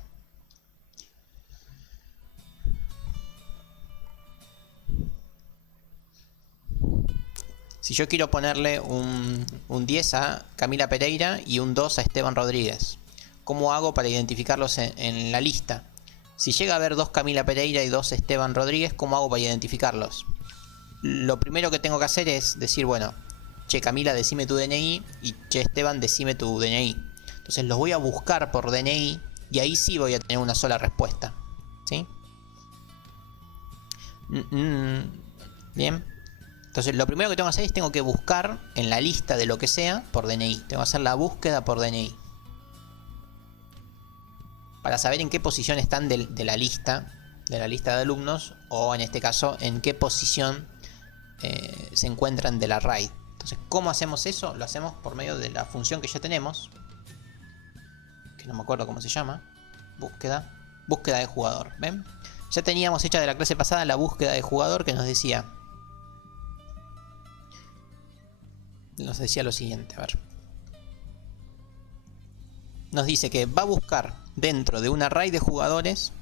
Si yo quiero ponerle un 10 a Camila Pereira y un 2 a Esteban Rodríguez, ¿cómo hago para identificarlos en la lista? Si llega a haber 2 Camila Pereira y 2 Esteban Rodríguez, ¿cómo hago para identificarlos? Lo primero que tengo que hacer es decir, bueno, che Camila, decime tu DNI, y che Esteban, decime tu DNI. Entonces los voy a buscar por DNI y ahí sí voy a tener una sola respuesta. ¿Sí? Bien. Entonces lo primero que tengo que hacer es tengo que buscar en la lista de lo que sea por DNI. Tengo que hacer la búsqueda por DNI. Para saber en qué posición están de la lista de la lista de alumnos, o en este caso en qué posición se encuentran del array. Entonces, ¿cómo hacemos eso? Lo hacemos por medio de la función que ya tenemos, que no me acuerdo cómo se llama. Búsqueda de jugador. ¿Ven? Ya teníamos hecha de la clase pasada la búsqueda de jugador, que nos decía lo siguiente, a ver. Nos dice que va a buscar dentro de un array de jugadores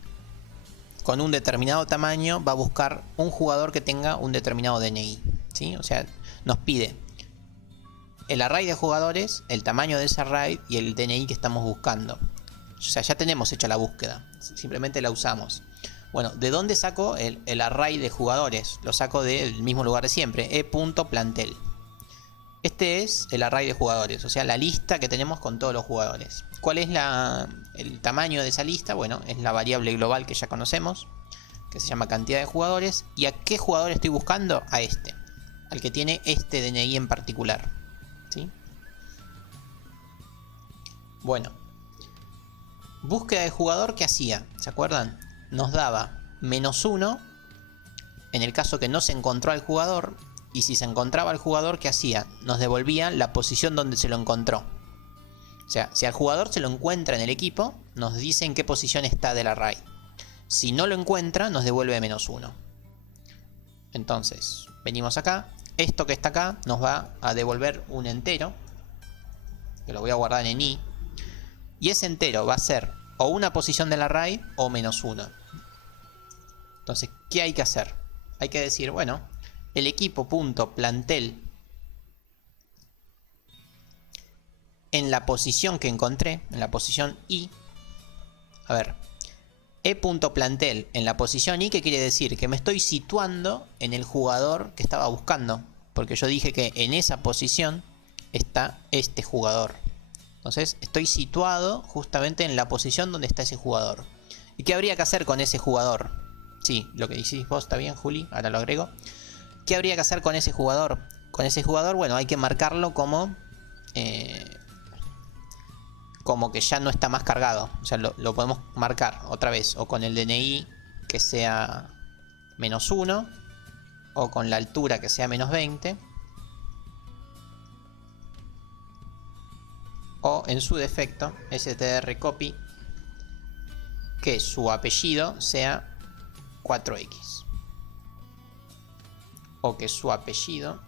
con un determinado tamaño, va a buscar un jugador que tenga un determinado DNI, ¿sí? O sea, nos pide el array de jugadores, el tamaño de ese array y el DNI que estamos buscando. O sea, ya tenemos hecha la búsqueda, simplemente la usamos. Bueno, ¿de dónde saco el array de jugadores? Lo saco del mismo lugar de siempre, e.plantel. Este es el array de jugadores, o sea, la lista que tenemos con todos los jugadores. ¿Cuál es el tamaño de esa lista? Bueno, es la variable global que ya conocemos, que se llama cantidad de jugadores. ¿Y a qué jugador estoy buscando? A este, al que tiene este DNI en particular, ¿sí? Bueno, búsqueda de jugador, ¿qué hacía? ¿Se acuerdan? Nos daba -1 en el caso que no se encontró al jugador. Y si se encontraba al jugador, ¿qué hacía? Nos devolvía la posición donde se lo encontró. O sea, si al jugador se lo encuentra en el equipo, nos dice en qué posición está del array. Si no lo encuentra, nos devuelve -1. Entonces, venimos acá. Esto que está acá nos va a devolver un entero, que lo voy a guardar en i. Y ese entero va a ser o una posición del array o -1. Entonces, ¿qué hay que hacer? Hay que decir, bueno, el equipo.plantel en la posición que encontré, en la posición i. A ver, e.plantel en la posición i, ¿qué quiere decir? Que me estoy situando en el jugador que estaba buscando, porque yo dije que en esa posición está este jugador. Entonces estoy situado justamente en la posición donde está ese jugador. ¿Y qué habría que hacer con ese jugador? Sí, lo que decís vos está bien, Juli, ahora lo agrego. ¿Qué habría que hacer con ese jugador? Con ese jugador, bueno, hay que marcarlo como que ya no está más cargado. O sea, lo podemos marcar otra vez, o con el DNI que sea -1, o con la altura que sea -20, o en su defecto strcopy que su apellido sea 4x, o que su apellido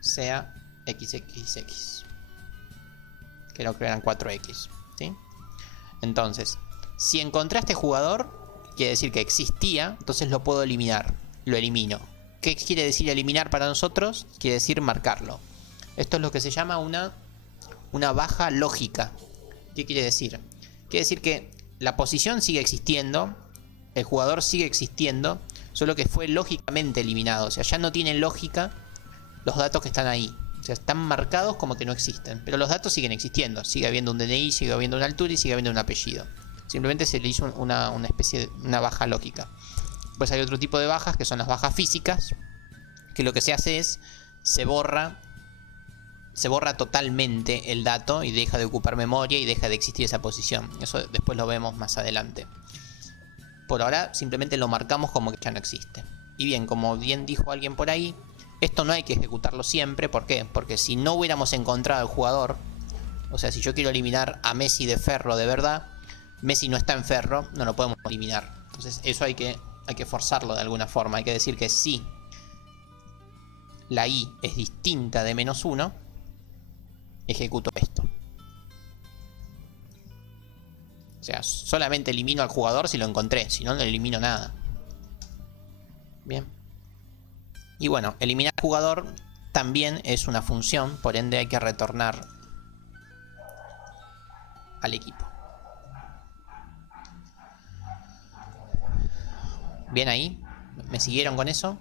sea xxx, creo que eran 4x, ¿sí? Entonces, si encontré a este jugador, quiere decir que existía, entonces lo puedo eliminar, lo elimino. ¿Qué quiere decir eliminar para nosotros? Quiere decir marcarlo. Esto es lo que se llama una baja lógica. ¿Qué quiere decir? Quiere decir que la posición sigue existiendo, el jugador sigue existiendo, solo que fue lógicamente eliminado. O sea, ya no tienen lógica los datos que están ahí. O sea, están marcados como que no existen. Pero los datos siguen existiendo. Sigue habiendo un DNI, sigue habiendo una altura y sigue habiendo un apellido. Simplemente se le hizo una especie de una baja lógica. Pues hay otro tipo de bajas que son las bajas físicas, que lo que se hace es se borra totalmente el dato y deja de ocupar memoria y deja de existir esa posición. Eso después lo vemos más adelante. Por ahora simplemente lo marcamos como que ya no existe. Y bien, como bien dijo alguien por ahí, esto no hay que ejecutarlo siempre. ¿Por qué? Porque si no hubiéramos encontrado al jugador, o sea, si yo quiero eliminar a Messi de Ferro de verdad, Messi no está en Ferro, no lo podemos eliminar. Entonces eso hay que forzarlo de alguna forma. Hay que decir que si la i es distinta de -1, ejecuto esto. O sea, solamente elimino al jugador si lo encontré, si no, no elimino nada. Bien. Y bueno, eliminar al jugador también es una función, por ende hay que retornar al equipo. Bien ahí, ¿me siguieron con eso?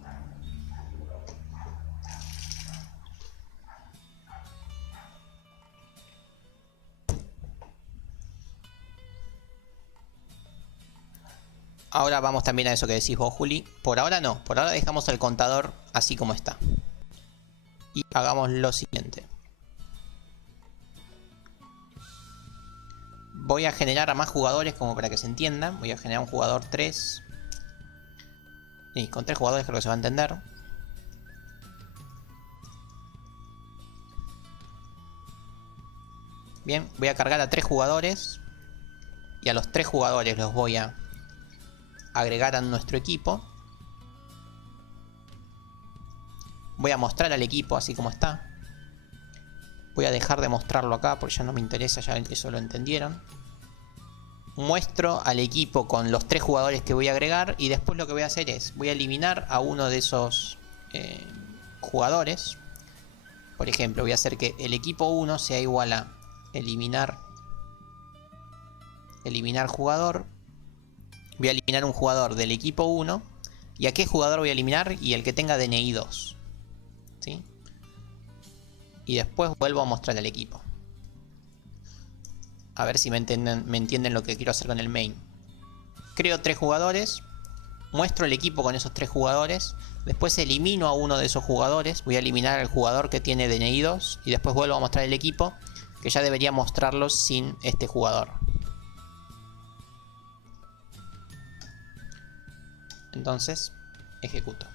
Ahora vamos también a eso que decís vos, Juli. Por ahora no, por ahora dejamos el contador así como está. Y hagamos lo siguiente. Voy a generar a más jugadores como para que se entienda. Voy a generar un jugador 3. Y con 3 jugadores creo que se va a entender. Bien, voy a cargar a 3 jugadores. Y a los 3 jugadores los voy a agregar a nuestro equipo. Voy a mostrar al equipo así como está. Voy a dejar de mostrarlo acá porque ya no me interesa, ya eso lo entendieron. Muestro al equipo con los 3 jugadores que voy a agregar. Y después lo que voy a hacer es, voy a eliminar a uno de esos jugadores. Por ejemplo, voy a hacer que el equipo 1 sea igual a eliminar jugador. Voy a eliminar un jugador del equipo 1. ¿Y a qué jugador voy a eliminar? Y el que tenga DNI 2. ¿Sí? Y después vuelvo a mostrar al equipo. A ver si me entienden lo que quiero hacer con el main. Creo 3 jugadores. Muestro el equipo con esos 3 jugadores. Después elimino a uno de esos jugadores. Voy a eliminar al jugador que tiene DNI 2. Y después vuelvo a mostrar el equipo, que ya debería mostrarlo sin este jugador. Entonces, ejecuto.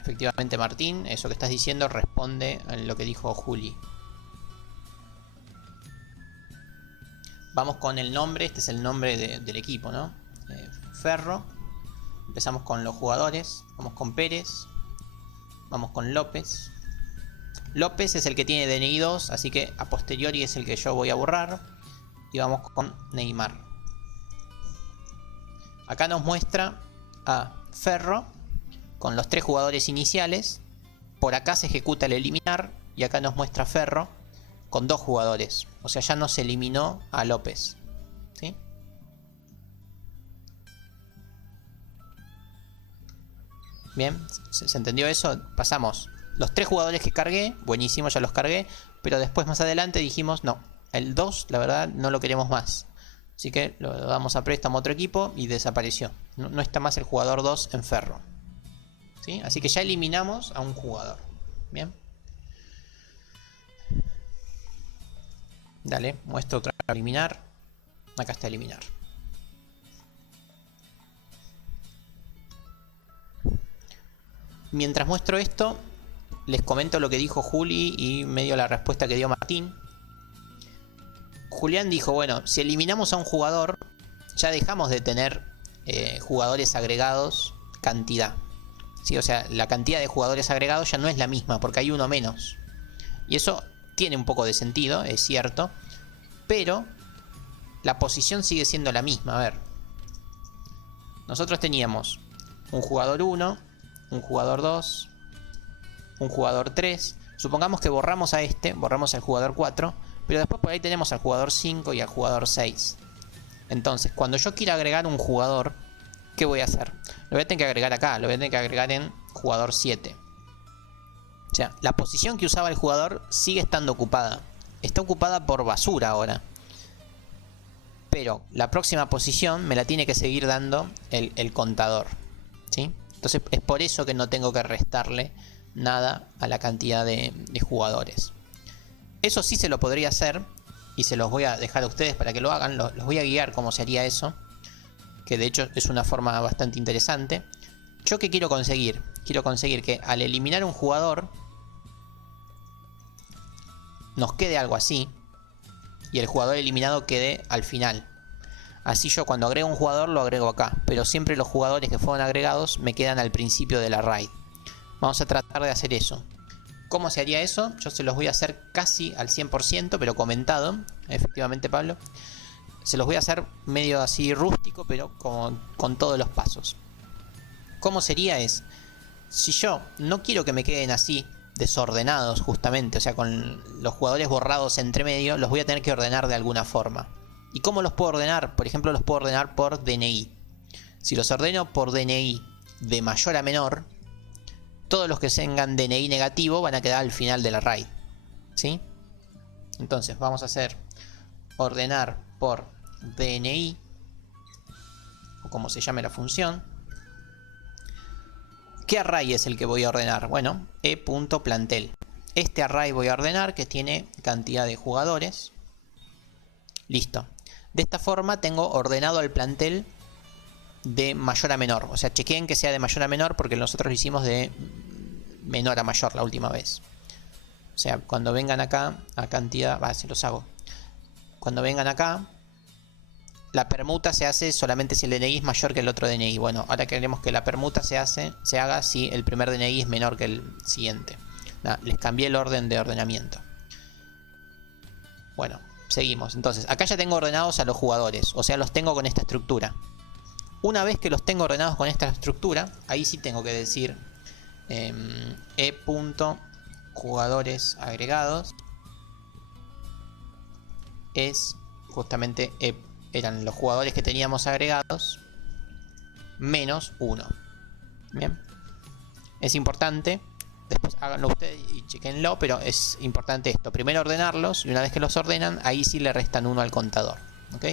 Efectivamente, Martín, eso que estás diciendo responde a lo que dijo Juli. Vamos con el nombre. Este es el nombre del equipo, ¿no? Ferro. Empezamos con los jugadores. Vamos con Pérez. Vamos con López. López es el que tiene DNI 2, así que a posteriori es el que yo voy a borrar. Y vamos con Neymar. Acá nos muestra a Ferro con los 3 jugadores iniciales. Por acá se ejecuta el eliminar. Y acá nos muestra Ferro con 2 jugadores. O sea, ya no se eliminó a López. ¿Sí? Bien, ¿se entendió eso? Pasamos los 3 jugadores que cargué. Buenísimo, ya los cargué. Pero después más adelante dijimos, no, el 2 la verdad no lo queremos más. Así que lo damos a préstamo a otro equipo y desapareció. No está más el jugador 2 en Ferro. ¿Sí? Así que ya eliminamos a un jugador. Bien. Dale, muestro otra vez eliminar. Acá está eliminar. Mientras muestro esto, les comento lo que dijo Juli y medio la respuesta que dio Martín. Julián dijo, bueno, si eliminamos a un jugador, ya dejamos de tener jugadores agregados cantidad. ¿Sí? O sea, la cantidad de jugadores agregados ya no es la misma porque hay uno menos. Y eso tiene un poco de sentido, es cierto. Pero la posición sigue siendo la misma. A ver. Nosotros teníamos un jugador 1, un jugador 2, un jugador 3. Supongamos que borramos a este, borramos al jugador 4. Pero después por ahí tenemos al jugador 5 y al jugador 6. Entonces, cuando yo quiera agregar un jugador, ¿qué voy a hacer? Lo voy a tener que agregar acá, lo voy a tener que agregar en jugador 7. O sea, la posición que usaba el jugador sigue estando ocupada. Está ocupada por basura ahora. Pero la próxima posición me la tiene que seguir dando el contador. ¿Sí? Entonces es por eso que no tengo que restarle nada a la cantidad de jugadores. Eso sí se lo podría hacer. Y se los voy a dejar a ustedes para que lo hagan. Los voy a guiar cómo se haría eso. Que de hecho es una forma bastante interesante. ¿Yo qué quiero conseguir? Quiero conseguir que al eliminar un jugador nos quede algo así. Y el jugador eliminado quede al final. Así yo cuando agrego un jugador lo agrego acá. Pero siempre los jugadores que fueron agregados me quedan al principio de la raid. Vamos a tratar de hacer eso. ¿Cómo se haría eso? Yo se los voy a hacer casi al 100%, pero comentado. Efectivamente, Pablo. Se los voy a hacer medio así rústico, pero con todos los pasos. ¿Cómo sería? Es, si yo no quiero que me queden así, desordenados justamente, o sea, con los jugadores borrados entre medio, los voy a tener que ordenar de alguna forma. ¿Y cómo los puedo ordenar? Por ejemplo, los puedo ordenar por DNI. Si los ordeno por DNI de mayor a menor, todos los que tengan DNI negativo van a quedar al final de la raid. ¿Sí? Entonces vamos a hacer ordenar por DNI, o como se llame la función. ¿Qué array es el que voy a ordenar? Bueno, e.plantel. Este array voy a ordenar que tiene cantidad de jugadores. Listo. De esta forma tengo ordenado el plantel de mayor a menor. O sea, chequeen que sea de mayor a menor porque nosotros lo hicimos de menor a mayor la última vez. O sea, cuando vengan acá, a cantidad... se los hago. Cuando vengan acá, la permuta se hace solamente si el DNI es mayor que el otro DNI. Bueno, ahora queremos que la permuta se haga si el primer DNI es menor que el siguiente. Nada, les cambié el orden de ordenamiento. Bueno, seguimos. Entonces, acá ya tengo ordenados a los jugadores. O sea, los tengo con esta estructura. Una vez que los tengo ordenados con esta estructura, ahí sí tengo que decir e.jugadores agregados es justamente eran los jugadores que teníamos agregados menos 1. Bien, es importante, después háganlo ustedes y chequenlo, pero es importante esto, primero ordenarlos y una vez que los ordenan, ahí sí le restan 1 al contador. ¿Ok?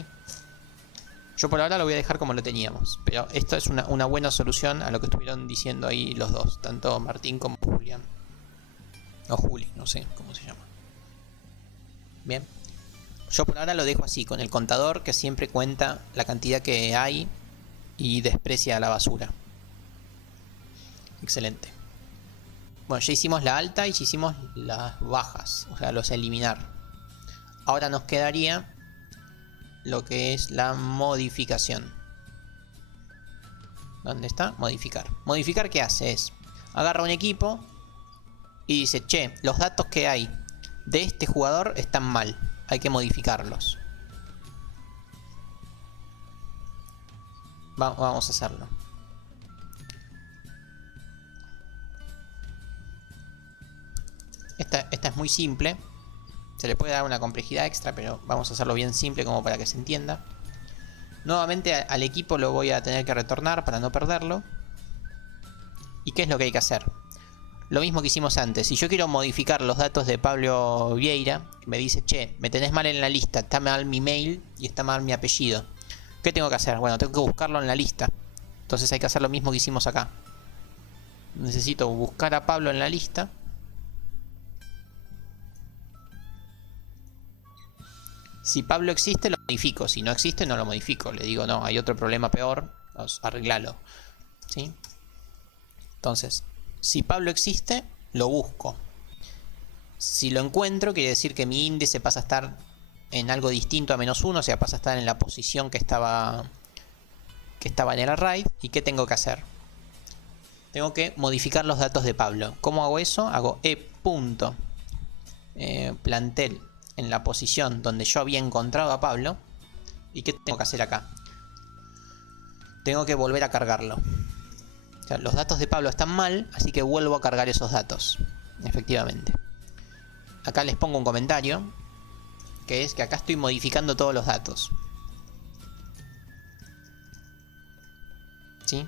Yo por ahora lo voy a dejar como lo teníamos, pero esto es una buena solución a lo que estuvieron diciendo ahí los dos, tanto Martín como Julián. O Juli, no sé cómo se llama. Bien. Yo por ahora lo dejo así, con el contador que siempre cuenta la cantidad que hay y desprecia la basura. Excelente. Bueno, ya hicimos la alta y ya hicimos las bajas, o sea, los eliminar. Ahora nos quedaría lo que es la modificación. ¿Dónde está? Modificar. Modificar, ¿qué hace? Es, agarra un equipo y dice, che, los datos que hay de este jugador están mal, hay que modificarlos. Vamos a hacerlo. Esta es muy simple. Se le puede dar una complejidad extra, pero vamos a hacerlo bien simple como para que se entienda. Nuevamente al equipo lo voy a tener que retornar para no perderlo. ¿Y qué es lo que hay que hacer? Lo mismo que hicimos antes. Si yo quiero modificar los datos de Pablo Vieira, me dice, che, me tenés mal en la lista, está mal mi mail y está mal mi apellido. ¿Qué tengo que hacer? Bueno, tengo que buscarlo en la lista. Entonces hay que hacer lo mismo que hicimos acá. Necesito buscar a Pablo en la lista. Si Pablo existe, lo modifico. Si no existe, no lo modifico. Le digo, no, hay otro problema peor. Arreglalo. ¿Sí? Entonces, si Pablo existe, lo busco. Si lo encuentro, quiere decir que mi índice pasa a estar en algo distinto a -1. O sea, pasa a estar en la posición que estaba en el array. ¿Y qué tengo que hacer? Tengo que modificar los datos de Pablo. ¿Cómo hago eso? Hago e.plantel en la posición donde yo había encontrado a Pablo. ¿Y qué tengo que hacer acá? Tengo que volver a cargarlo. O sea, los datos de Pablo están mal, así que vuelvo a cargar esos datos. Efectivamente. Acá les pongo un comentario, que es que acá estoy modificando todos los datos. ¿Sí?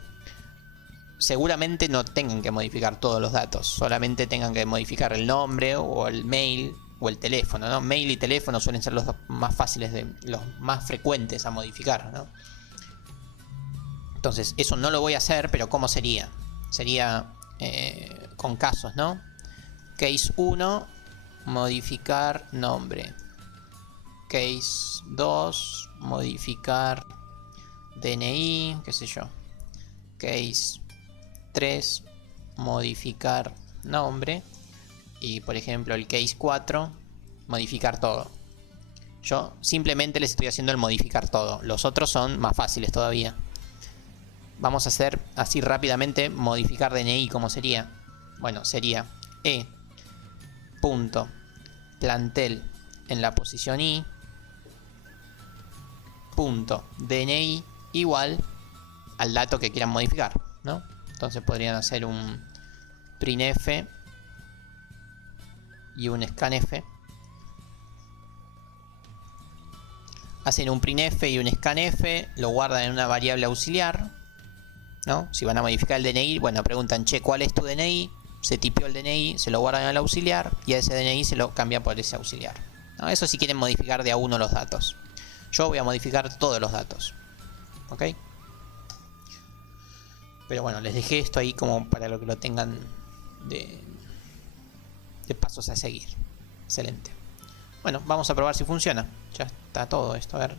Seguramente no tengan que modificar todos los datos, solamente tengan que modificar el nombre o el mail o el teléfono, ¿no? Mail y teléfono suelen ser los más fáciles, los más frecuentes a modificar, ¿no? Entonces, eso no lo voy a hacer, pero ¿cómo sería? Sería con casos, ¿no? Case 1, modificar nombre. Case 2, modificar DNI, qué sé yo. Case 3, modificar nombre. Y por ejemplo el case 4, modificar todo. Yo simplemente les estoy haciendo el modificar todo. Los otros son más fáciles todavía. Vamos a hacer así rápidamente modificar DNI. ¿Cómo sería? Bueno, sería e.plantel en la posición i .dni igual al dato que quieran modificar, ¿no? Entonces podrían hacer un printf y un scanf. Hacen un printf y un scanf, lo guardan en una variable auxiliar, ¿no? Si van a modificar el DNI, bueno, preguntan, che, ¿cuál es tu DNI? Se tipió el DNI, se lo guardan en el auxiliar y a ese DNI se lo cambia por ese auxiliar, ¿no? Eso si quieren modificar de a uno los datos. Yo voy a modificar todos los datos, ¿ok? Pero bueno, les dejé esto ahí como para lo que lo tengan de pasos a seguir. Excelente. Bueno, vamos a probar si funciona. Ya está todo esto. A ver,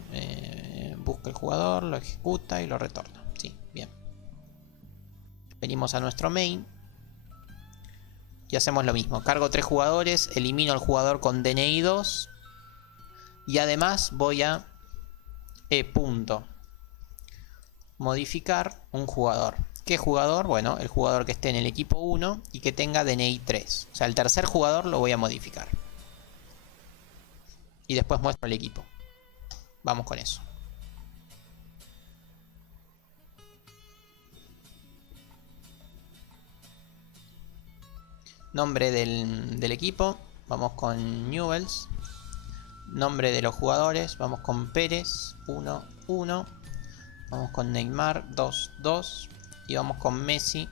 busca el jugador, lo ejecuta y lo retorna. Sí, bien. Venimos a nuestro main y hacemos lo mismo. Cargo 3 jugadores, elimino al jugador con DNI 2 y además voy a punto modificar un jugador. ¿Qué jugador? Bueno, el jugador que esté en el equipo 1 y que tenga DNI 3. O sea, el tercer jugador lo voy a modificar. Y después muestro el equipo. Vamos con eso. Nombre del equipo. Vamos con Newells. Nombre de los jugadores. Vamos con Pérez. 1, 1. Vamos con Neymar. 2, 2. Y vamos con Messi.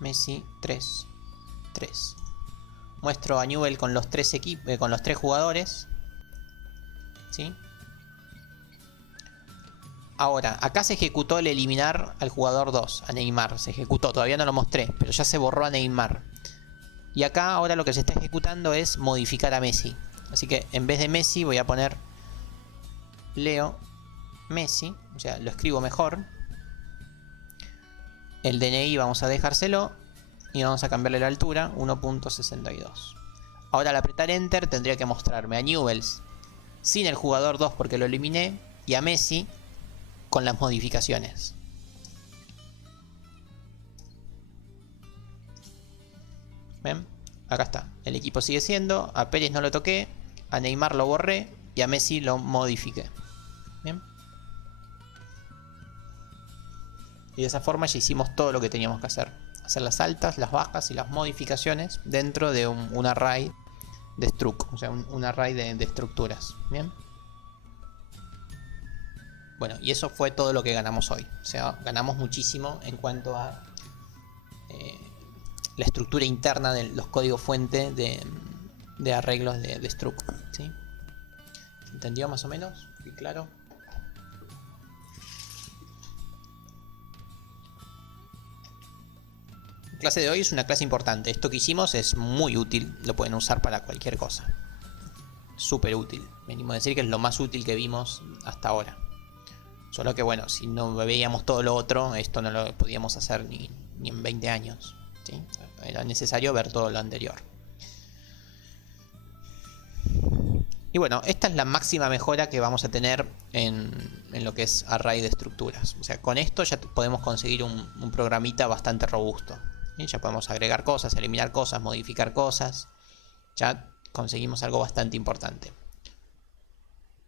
Messi 3, 3. Muestro a Newell con los 3 con los 3 jugadores. ¿Sí? Ahora, acá se ejecutó el eliminar al jugador 2, a Neymar. Se ejecutó, todavía no lo mostré, pero ya se borró a Neymar. Y acá ahora lo que se está ejecutando es modificar a Messi. Así que en vez de Messi voy a poner Leo Messi. O sea, lo escribo mejor. El DNI vamos a dejárselo. Y vamos a cambiarle la altura, 1.62. Ahora al apretar Enter tendría que mostrarme a Newells sin el jugador 2 porque lo eliminé. Y a Messi con las modificaciones. ¿Ven? Acá está. El equipo sigue siendo. A Pérez no lo toqué. A Neymar lo borré. Y a Messi lo modifiqué. ¿Bien? Y de esa forma ya hicimos todo lo que teníamos que hacer. Hacer las altas, las bajas y las modificaciones dentro de un array de struct. O sea, un array de estructuras. ¿Bien? Bueno, y eso fue todo lo que ganamos hoy. O sea, ganamos muchísimo en cuanto a la estructura interna de los códigos fuente de arreglos de struct. ¿Sí? ¿Entendió más o menos? ¿Y claro? La clase de hoy es una clase importante. Esto que hicimos es muy útil. Lo pueden usar para cualquier cosa. Súper útil. Venimos a decir que es lo más útil que vimos hasta ahora. Solo que bueno, si no veíamos todo lo otro, esto no lo podíamos hacer ni en 20 años. ¿Sí? Era necesario ver todo lo anterior. Y bueno, esta es la máxima mejora que vamos a tener en lo que es array de estructuras. O sea, con esto ya podemos conseguir un programita bastante robusto. ¿Sí? Ya podemos agregar cosas, eliminar cosas, modificar cosas. Ya conseguimos algo bastante importante.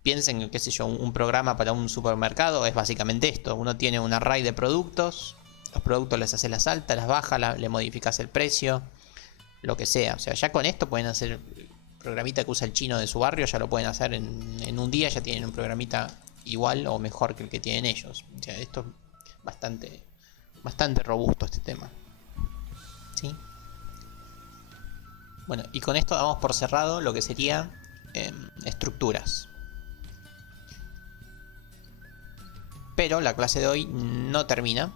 Piensen, qué sé yo, un programa para un supermercado es básicamente esto. Uno tiene un array de productos. Los productos les hace las altas, las bajas, le modificas el precio. Lo que sea. O sea, ya con esto pueden hacer el programita que usa el chino de su barrio. Ya lo pueden hacer en un día. Ya tienen un programita igual o mejor que el que tienen ellos. O sea, esto es bastante robusto este tema. ¿Sí? Bueno, y con esto damos por cerrado lo que sería estructuras. Pero la clase de hoy no termina,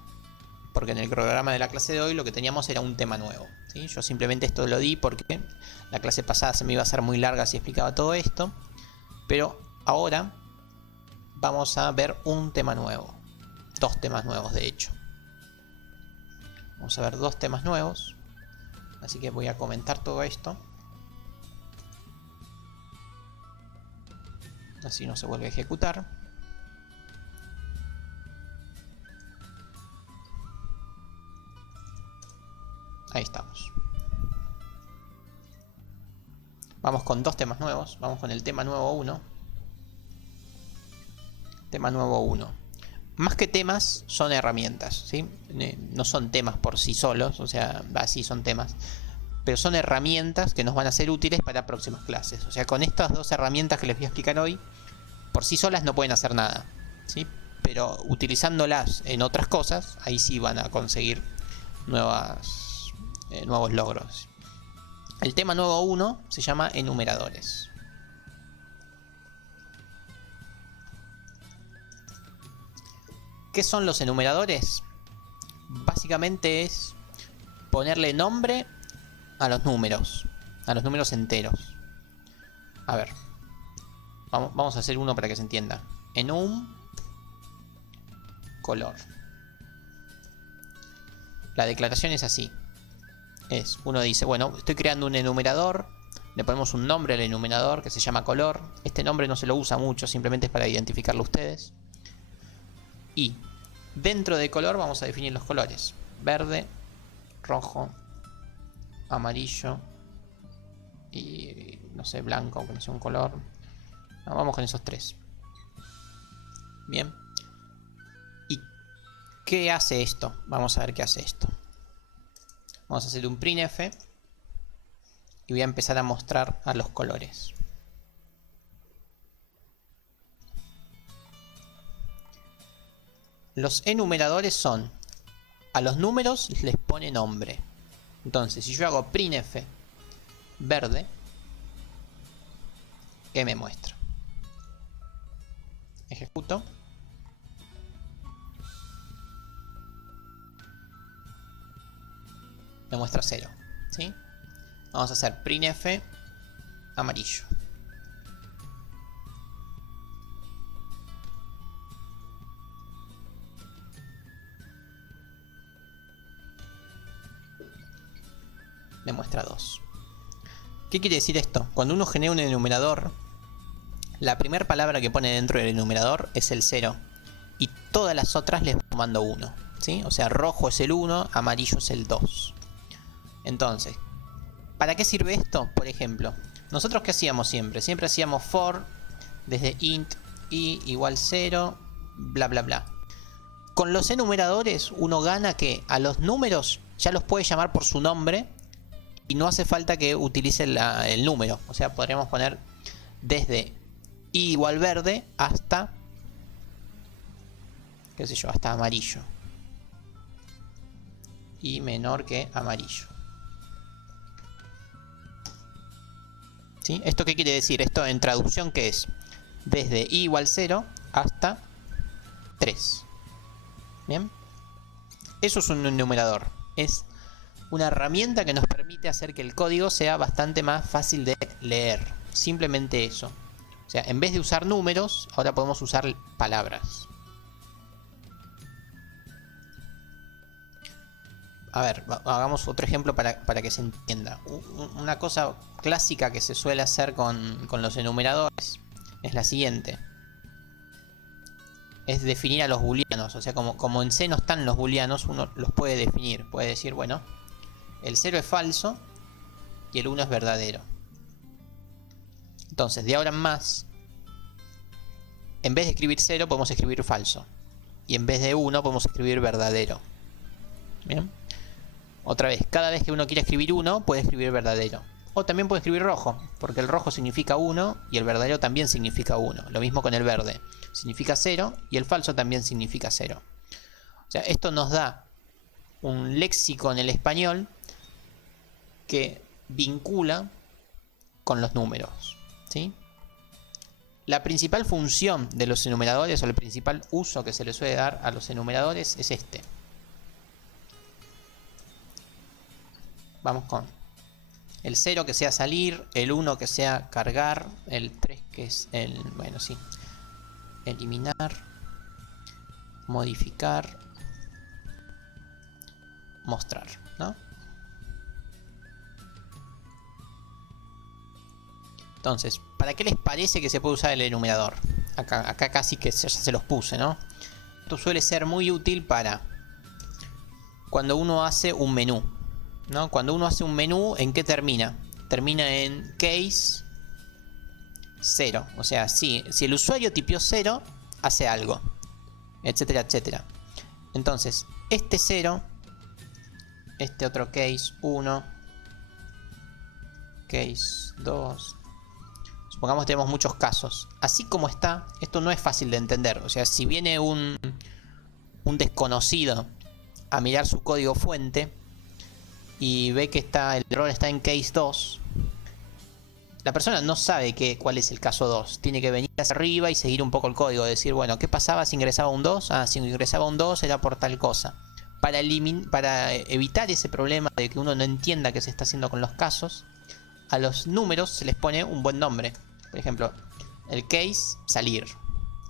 porque en el programa de la clase de hoy lo que teníamos era un tema nuevo. ¿Sí? Yo simplemente esto lo di porque la clase pasada se me iba a hacer muy larga si explicaba todo esto. Pero ahora vamos a ver un tema nuevo. 2 temas nuevos, de hecho. Vamos a ver 2 temas nuevos. Así que voy a comentar todo esto. Así no se vuelve a ejecutar. Ahí estamos. Vamos con 2 temas nuevos. Vamos con el tema nuevo 1. Tema nuevo 1. Más que temas, son herramientas, ¿sí? No son temas por sí solos, o sea, así son temas. Pero son herramientas que nos van a ser útiles para próximas clases. O sea, con estas 2 herramientas que les voy a explicar hoy, por sí solas no pueden hacer nada, ¿sí? Pero utilizándolas en otras cosas, ahí sí van a conseguir nuevos logros. El tema nuevo 1 se llama enumeradores. ¿Qué son los enumeradores? Básicamente es ponerle nombre a los números enteros. A ver, Vamos a hacer uno para que se entienda. Enum color. La declaración es así. Uno dice, bueno, estoy creando un enumerador. Le ponemos un nombre al enumerador que se llama color. Este nombre no se lo usa mucho, simplemente es para identificarlo ustedes. Y dentro de color vamos a definir los colores. Verde, rojo, amarillo y no sé, blanco, aunque no sea un color. No, vamos con esos tres. Bien. ¿Y qué hace esto? Vamos a ver qué hace esto. Vamos a hacer un printf y voy a empezar a mostrar a los colores. Los enumeradores son, a los números les pone nombre. Entonces, si yo hago printf verde, ¿qué me muestra? Ejecuto. Me muestra 0. ¿Sí? Vamos a hacer printf amarillo. Me muestra 2. ¿Qué quiere decir esto? Cuando uno genera un enumerador, la primera palabra que pone dentro del enumerador es el 0. Y todas las otras les mando 1. ¿Sí? O sea, rojo es el 1, amarillo es el 2. Entonces, ¿para qué sirve esto? Por ejemplo, nosotros ¿qué hacíamos siempre? Siempre hacíamos for desde int i igual 0, bla bla bla. Con los enumeradores uno gana que a los números ya los puede llamar por su nombre y no hace falta que utilice el número. O sea, podríamos poner desde i igual verde hasta, qué sé yo, hasta amarillo. Y menor que amarillo. ¿Sí? ¿Esto qué quiere decir? Esto en traducción, ¿qué es? Desde i igual 0 hasta 3. ¿Bien? Eso es un enumerador. Es una herramienta que nos permite hacer que el código sea bastante más fácil de leer. Simplemente eso. O sea, en vez de usar números, ahora podemos usar palabras. A ver, hagamos otro ejemplo para que se entienda. Una cosa clásica que se suele hacer con los enumeradores es la siguiente. Es definir a los booleanos. O sea, como en C no están los booleanos, uno los puede definir. Puede decir, bueno, el 0 es falso y el 1 es verdadero. Entonces, de ahora en más, en vez de escribir 0 podemos escribir falso. Y en vez de 1 podemos escribir verdadero. ¿Bien? Otra vez, cada vez que uno quiere escribir 1, puede escribir verdadero. O también puede escribir rojo, porque el rojo significa 1 y el verdadero también significa 1. Lo mismo con el verde. Significa 0 y el falso también significa 0. O sea, esto nos da un léxico en el español que vincula con los números. ¿Sí? La principal función de los enumeradores, o el principal uso que se le suele dar a los enumeradores, es este. Vamos con el 0 que sea salir, el 1 que sea cargar, el 3 que es el, bueno, sí, eliminar, modificar, mostrar, ¿no? Entonces, ¿para qué les parece que se puede usar el enumerador? Acá casi que ya se los puse, ¿no? Esto suele ser muy útil para cuando uno hace un menú, ¿no? Cuando uno hace un menú, ¿en qué termina? Termina en case 0. O sea, si el usuario tipió 0, hace algo, etcétera, etcétera. Entonces, este 0, este otro case 1, case 2. Supongamos que tenemos muchos casos. Así como está, esto no es fácil de entender. O sea, si viene un desconocido a mirar su código fuente y ve que el error está en case 2, la persona no sabe cuál es el caso 2. Tiene que venir hacia arriba y seguir un poco el código. Decir, bueno, ¿qué pasaba si ingresaba un 2? Ah, si ingresaba un 2 era por tal cosa. Para evitar ese problema de que uno no entienda qué se está haciendo con los casos, a los números se les pone un buen nombre. Por ejemplo, El case, salir.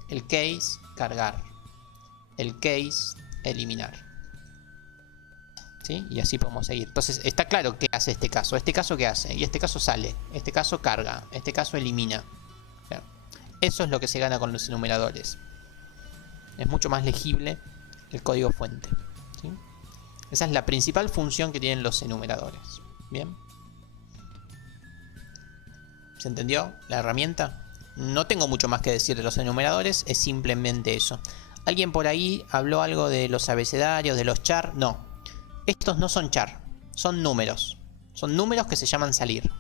El case, cargar. El case, eliminar. ¿Sí? Y así podemos seguir. Entonces está claro qué hace este caso. Este caso qué hace. Y este caso sale. Este caso carga. Este caso elimina. Claro. Eso es lo que se gana con los enumeradores. Es mucho más legible el código fuente. ¿Sí? Esa es la principal función que tienen los enumeradores. Bien. ¿Se entendió la herramienta? No tengo mucho más que decir de los enumeradores. Es simplemente eso. ¿Alguien por ahí habló algo de los abecedarios, de los char? No. Estos no son char. Son números. Son números que se llaman salir.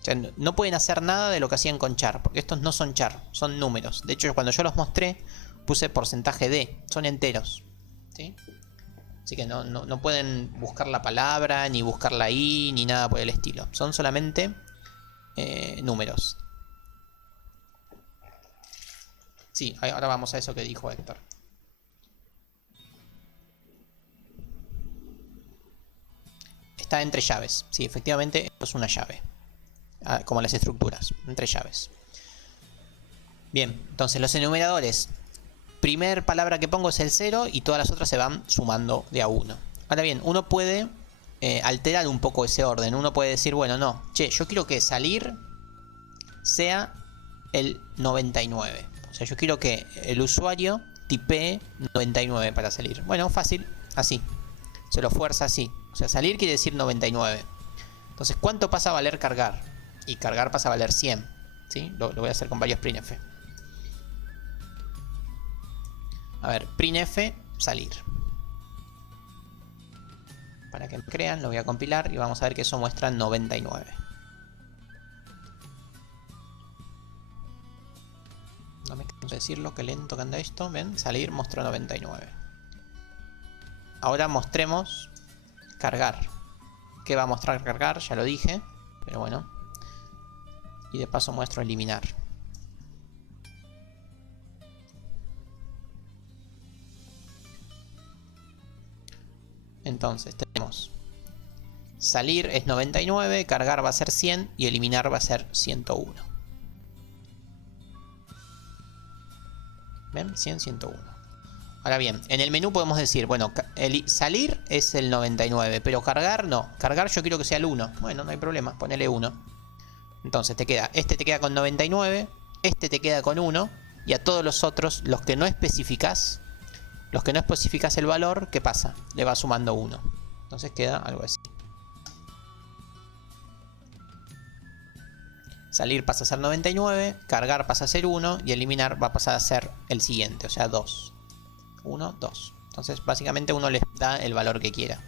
O sea, no pueden hacer nada de lo que hacían con char. Porque estos no son char. Son números. De hecho, cuando yo los mostré, puse porcentaje de. Son enteros. ¿Sí? Así que no pueden buscar la palabra, ni buscar la i, ni nada por el estilo. Son solamente números. Sí, ahora vamos a eso que dijo Héctor. Está entre llaves. Sí, efectivamente, esto es una llave. Como las estructuras, entre llaves. Bien, entonces los enumeradores. Primer palabra que pongo es el 0 y todas las otras se van sumando de a 1. Ahora bien, uno puede alterar un poco ese orden. Uno puede decir, bueno, no, che, yo quiero que salir sea el 99. O sea, yo quiero que el usuario tipee 99 para salir. Bueno, fácil, así. Se lo fuerza así. O sea, salir quiere decir 99. Entonces, ¿cuánto pasa a valer cargar? Y cargar pasa a valer 100. ¿Sí? Lo voy a hacer con varios printf. A ver, printf, salir. Para que me crean, lo voy a compilar y vamos a ver que eso muestra 99. No me canso de decirlo, qué lento que anda esto. ¿Ven? Salir mostró 99. Ahora mostremos cargar. ¿Qué va a mostrar cargar? Ya lo dije, pero bueno. Y de paso muestro eliminar. Entonces tenemos salir es 99, cargar va a ser 100 y eliminar va a ser 101. ¿Ven? 100, 101. Ahora bien, en el menú podemos decir, bueno, salir es el 99, pero cargar no. Cargar yo quiero que sea el 1. Bueno, no hay problema, ponele 1. Entonces te queda, este te queda con 99, este te queda con 1, y a todos los otros, los que no especificás el valor, ¿qué pasa? Le va sumando 1. Entonces queda algo así. Salir pasa a ser 99, cargar pasa a ser 1 y eliminar va a pasar a ser el siguiente, o sea 2. 1, 2. Entonces básicamente uno les da el valor que quiera.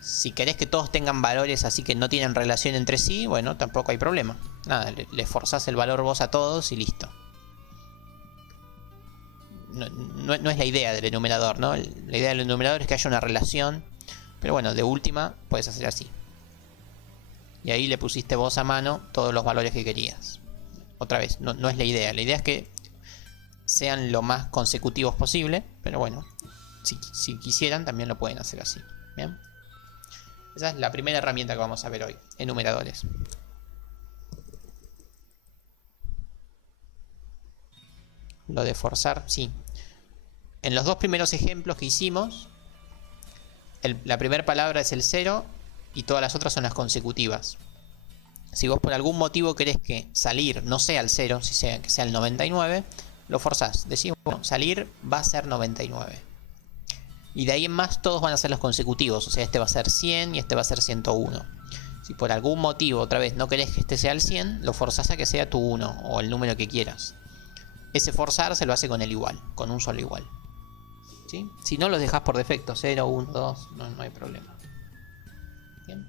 Si querés que todos tengan valores así que no tienen relación entre sí, bueno, tampoco hay problema. Nada, le forzás el valor vos a todos y listo. No es la idea del enumerador, ¿no? La idea del enumerador es que haya una relación. Pero bueno, de última puedes hacer así. Y ahí le pusiste vos a mano todos los valores que querías. Otra vez, no es la idea. La idea es que sean lo más consecutivos posible. Pero bueno, si quisieran también lo pueden hacer así. ¿Bien? Esa es la primera herramienta que vamos a ver hoy. Enumeradores. Lo de forzar, sí. En los dos primeros ejemplos que hicimos, la primera palabra es el 0 y todas las otras son las consecutivas. Si vos por algún motivo querés que salir no sea el 0, que sea el 99, lo forzás. Decís, bueno, salir va a ser 99. Y de ahí en más todos van a ser los consecutivos. O sea, este va a ser 100 y este va a ser 101. Si por algún motivo otra vez no querés que este sea el 100, lo forzás a que sea tu 1 o el número que quieras. Ese forzar se lo hace con el igual, con un solo igual. ¿Sí? Si no, los dejás por defecto, 0, 1, 2, no hay problema. Bien.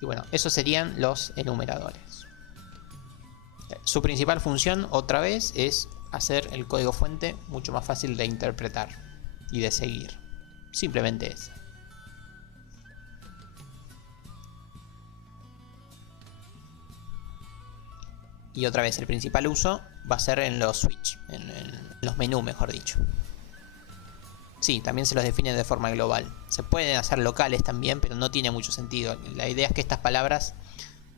Y bueno, esos serían los enumeradores. Su principal función, otra vez, es hacer el código fuente mucho más fácil de interpretar y de seguir. Simplemente eso. Y otra vez, el principal uso va a ser en los switch, en los menús, mejor dicho. Sí, también se los define de forma global. Se pueden hacer locales también, pero no tiene mucho sentido. La idea es que estas palabras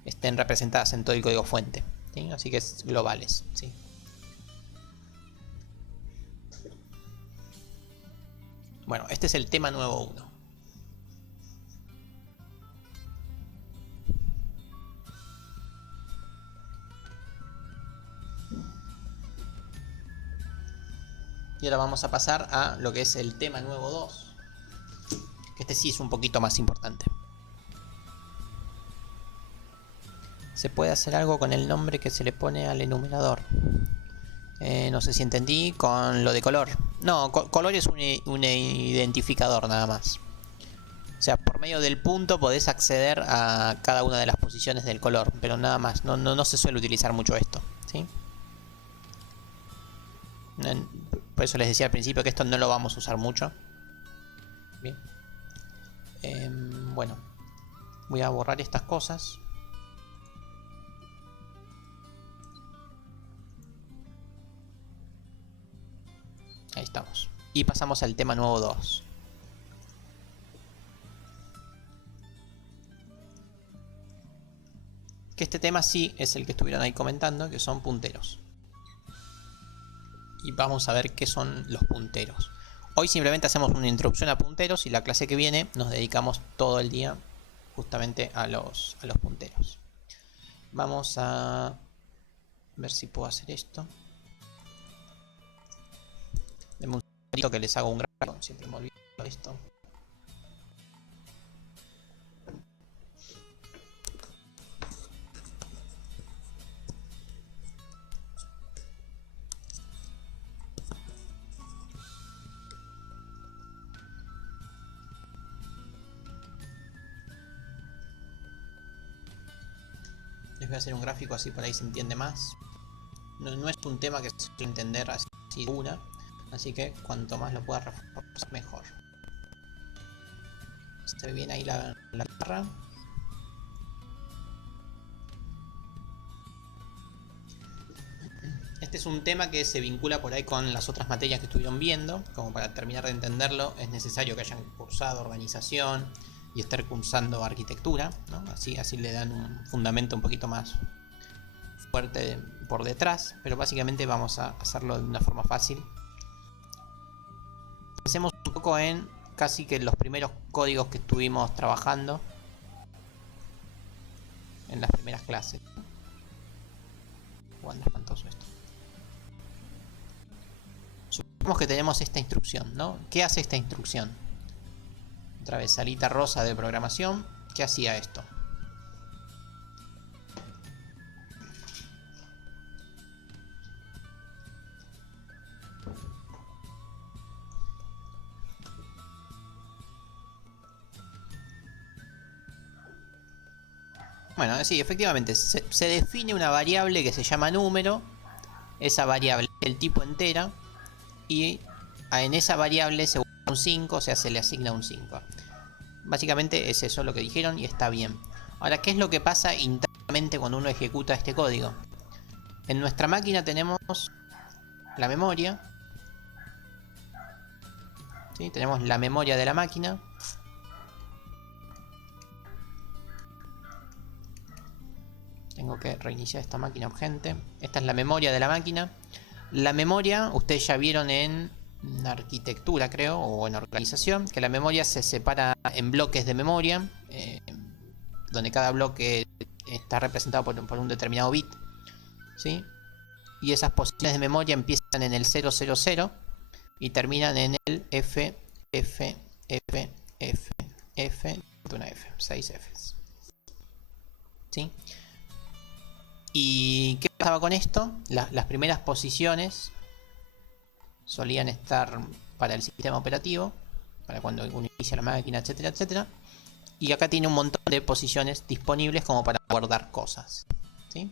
estén representadas en todo el código fuente. ¿sí? Así que es globales, ¿sí? Bueno, este es el tema nuevo 1. Y ahora vamos a pasar a lo que es el tema nuevo 2. Que este sí es un poquito más importante. Se puede hacer algo con el nombre que se le pone al enumerador. No sé si entendí con lo de color. No, color es un identificador nada más. O sea, por medio del punto podés acceder a cada una de las posiciones del color, pero nada más. No se suele utilizar mucho esto, ¿sí? Por eso les decía al principio que esto no lo vamos a usar mucho. Bien. Bueno, voy a borrar estas cosas. Ahí estamos. Y pasamos al tema nuevo 2. Que este tema sí es el que estuvieron ahí comentando, que son punteros. Y vamos a ver qué son los punteros. Hoy simplemente hacemos una introducción a punteros y la clase que viene nos dedicamos todo el día justamente a los punteros. Vamos a ver si puedo hacer esto. Denme un segundito que les hago un gráfico, siempre me olvido de esto. Les voy a hacer un gráfico así por ahí se entiende más. No es un tema que se suele entender así de una, así que cuanto más lo pueda reforzar mejor. Se ve bien ahí la barra. Este es un tema que se vincula por ahí con las otras materias que estuvieron viendo. Como para terminar de entenderlo es necesario que hayan cursado organización y estar cursando arquitectura, ¿no? Así le dan un fundamento un poquito más fuerte por detrás, pero básicamente vamos a hacerlo de una forma fácil. Pensemos un poco en casi que los primeros códigos que estuvimos trabajando en las primeras clases. Anda espantoso esto. Supongamos que tenemos esta instrucción, ¿no? ¿Qué hace esta instrucción? Otra vez, salita rosa de programación. ¿Qué hacía esto? Bueno, sí, efectivamente, se define una variable que se llama número. Esa variable es el tipo entera. Y en esa variable se busca un 5, o sea, se le asigna un 5. Básicamente es eso lo que dijeron y está bien. Ahora, ¿qué es lo que pasa internamente cuando uno ejecuta este código? En nuestra máquina tenemos la memoria. ¿Sí? Tenemos la memoria de la máquina. Tengo que reiniciar esta máquina urgente. Esta es la memoria de la máquina. La memoria, ustedes ya vieron en arquitectura, creo, o en organización, que la memoria se separa en bloques de memoria, donde cada bloque está representado por un determinado bit, ¿sí? Y esas posiciones de memoria empiezan en el 000 y terminan en el F, F, F, F, F, una F, 6 Fs, ¿sí? ¿Y qué pasaba con esto? Las primeras posiciones solían estar para el sistema operativo, para cuando uno inicia la máquina, etcétera, etcétera. Y acá tiene un montón de posiciones disponibles como para guardar cosas, ¿sí?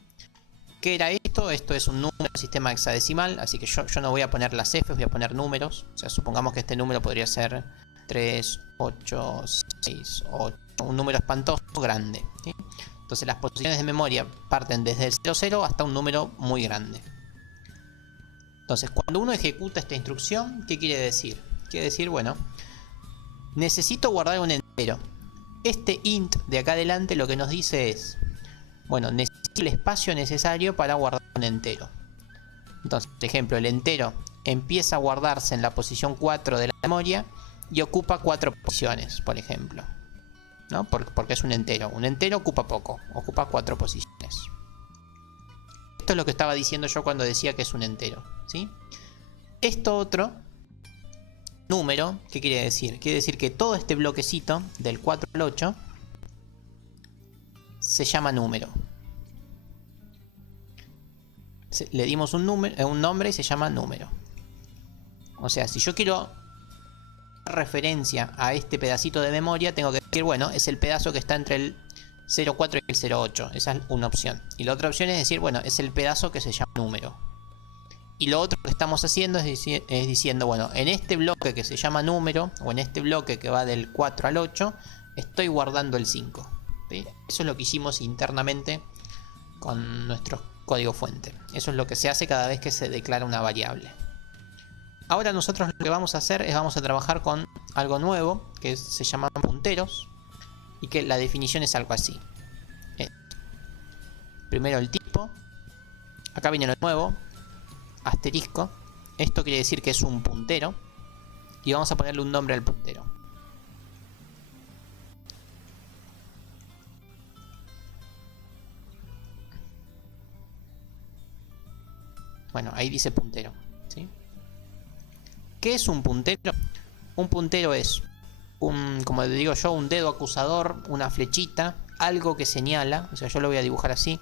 ¿Qué era esto? Esto es un número de sistema hexadecimal, así que yo no voy a poner las Fs, voy a poner números. O sea, supongamos que este número podría ser 3, 8, 6, 8, un número espantoso grande, ¿sí? Entonces las posiciones de memoria parten desde el 00 hasta un número muy grande. Entonces cuando uno ejecuta esta instrucción, ¿qué quiere decir? Quiere decir, bueno, necesito guardar un entero. Este int de acá adelante lo que nos dice es, bueno, necesito el espacio necesario para guardar un entero. Entonces, por ejemplo, el entero empieza a guardarse en la posición 4 de la memoria y ocupa 4 posiciones, por ejemplo, ¿no? Porque es un entero. Un entero ocupa poco, ocupa 4 posiciones. Esto es lo que estaba diciendo yo cuando decía que es un entero, ¿sí? Esto otro, número, ¿qué quiere decir? Quiere decir que todo este bloquecito, del 4 al 8, se llama número. Le dimos un nombre y se llama número. O sea, si yo quiero referencia a este pedacito de memoria, tengo que decir, bueno, es el pedazo que está entre el 0,4 y el 0,8. Esa es una opción. Y la otra opción es decir, bueno, es el pedazo que se llama número. Y lo otro que estamos haciendo es diciendo, bueno, en este bloque que se llama número, o en este bloque que va del 4 al 8, estoy guardando el 5. ¿Sí? Eso es lo que hicimos internamente con nuestro código fuente. Eso es lo que se hace cada vez que se declara una variable. Ahora nosotros lo que vamos a hacer es vamos a trabajar con algo nuevo que se llaman punteros y que la definición es algo así. Primero el tipo, acá viene lo nuevo, asterisco, esto quiere decir que es un puntero y vamos a ponerle un nombre al puntero. Bueno, ahí dice puntero, ¿sí? ¿Qué es un puntero? Un puntero es, como le digo yo, un dedo acusador, una flechita, algo que señala, o sea, yo lo voy a dibujar así,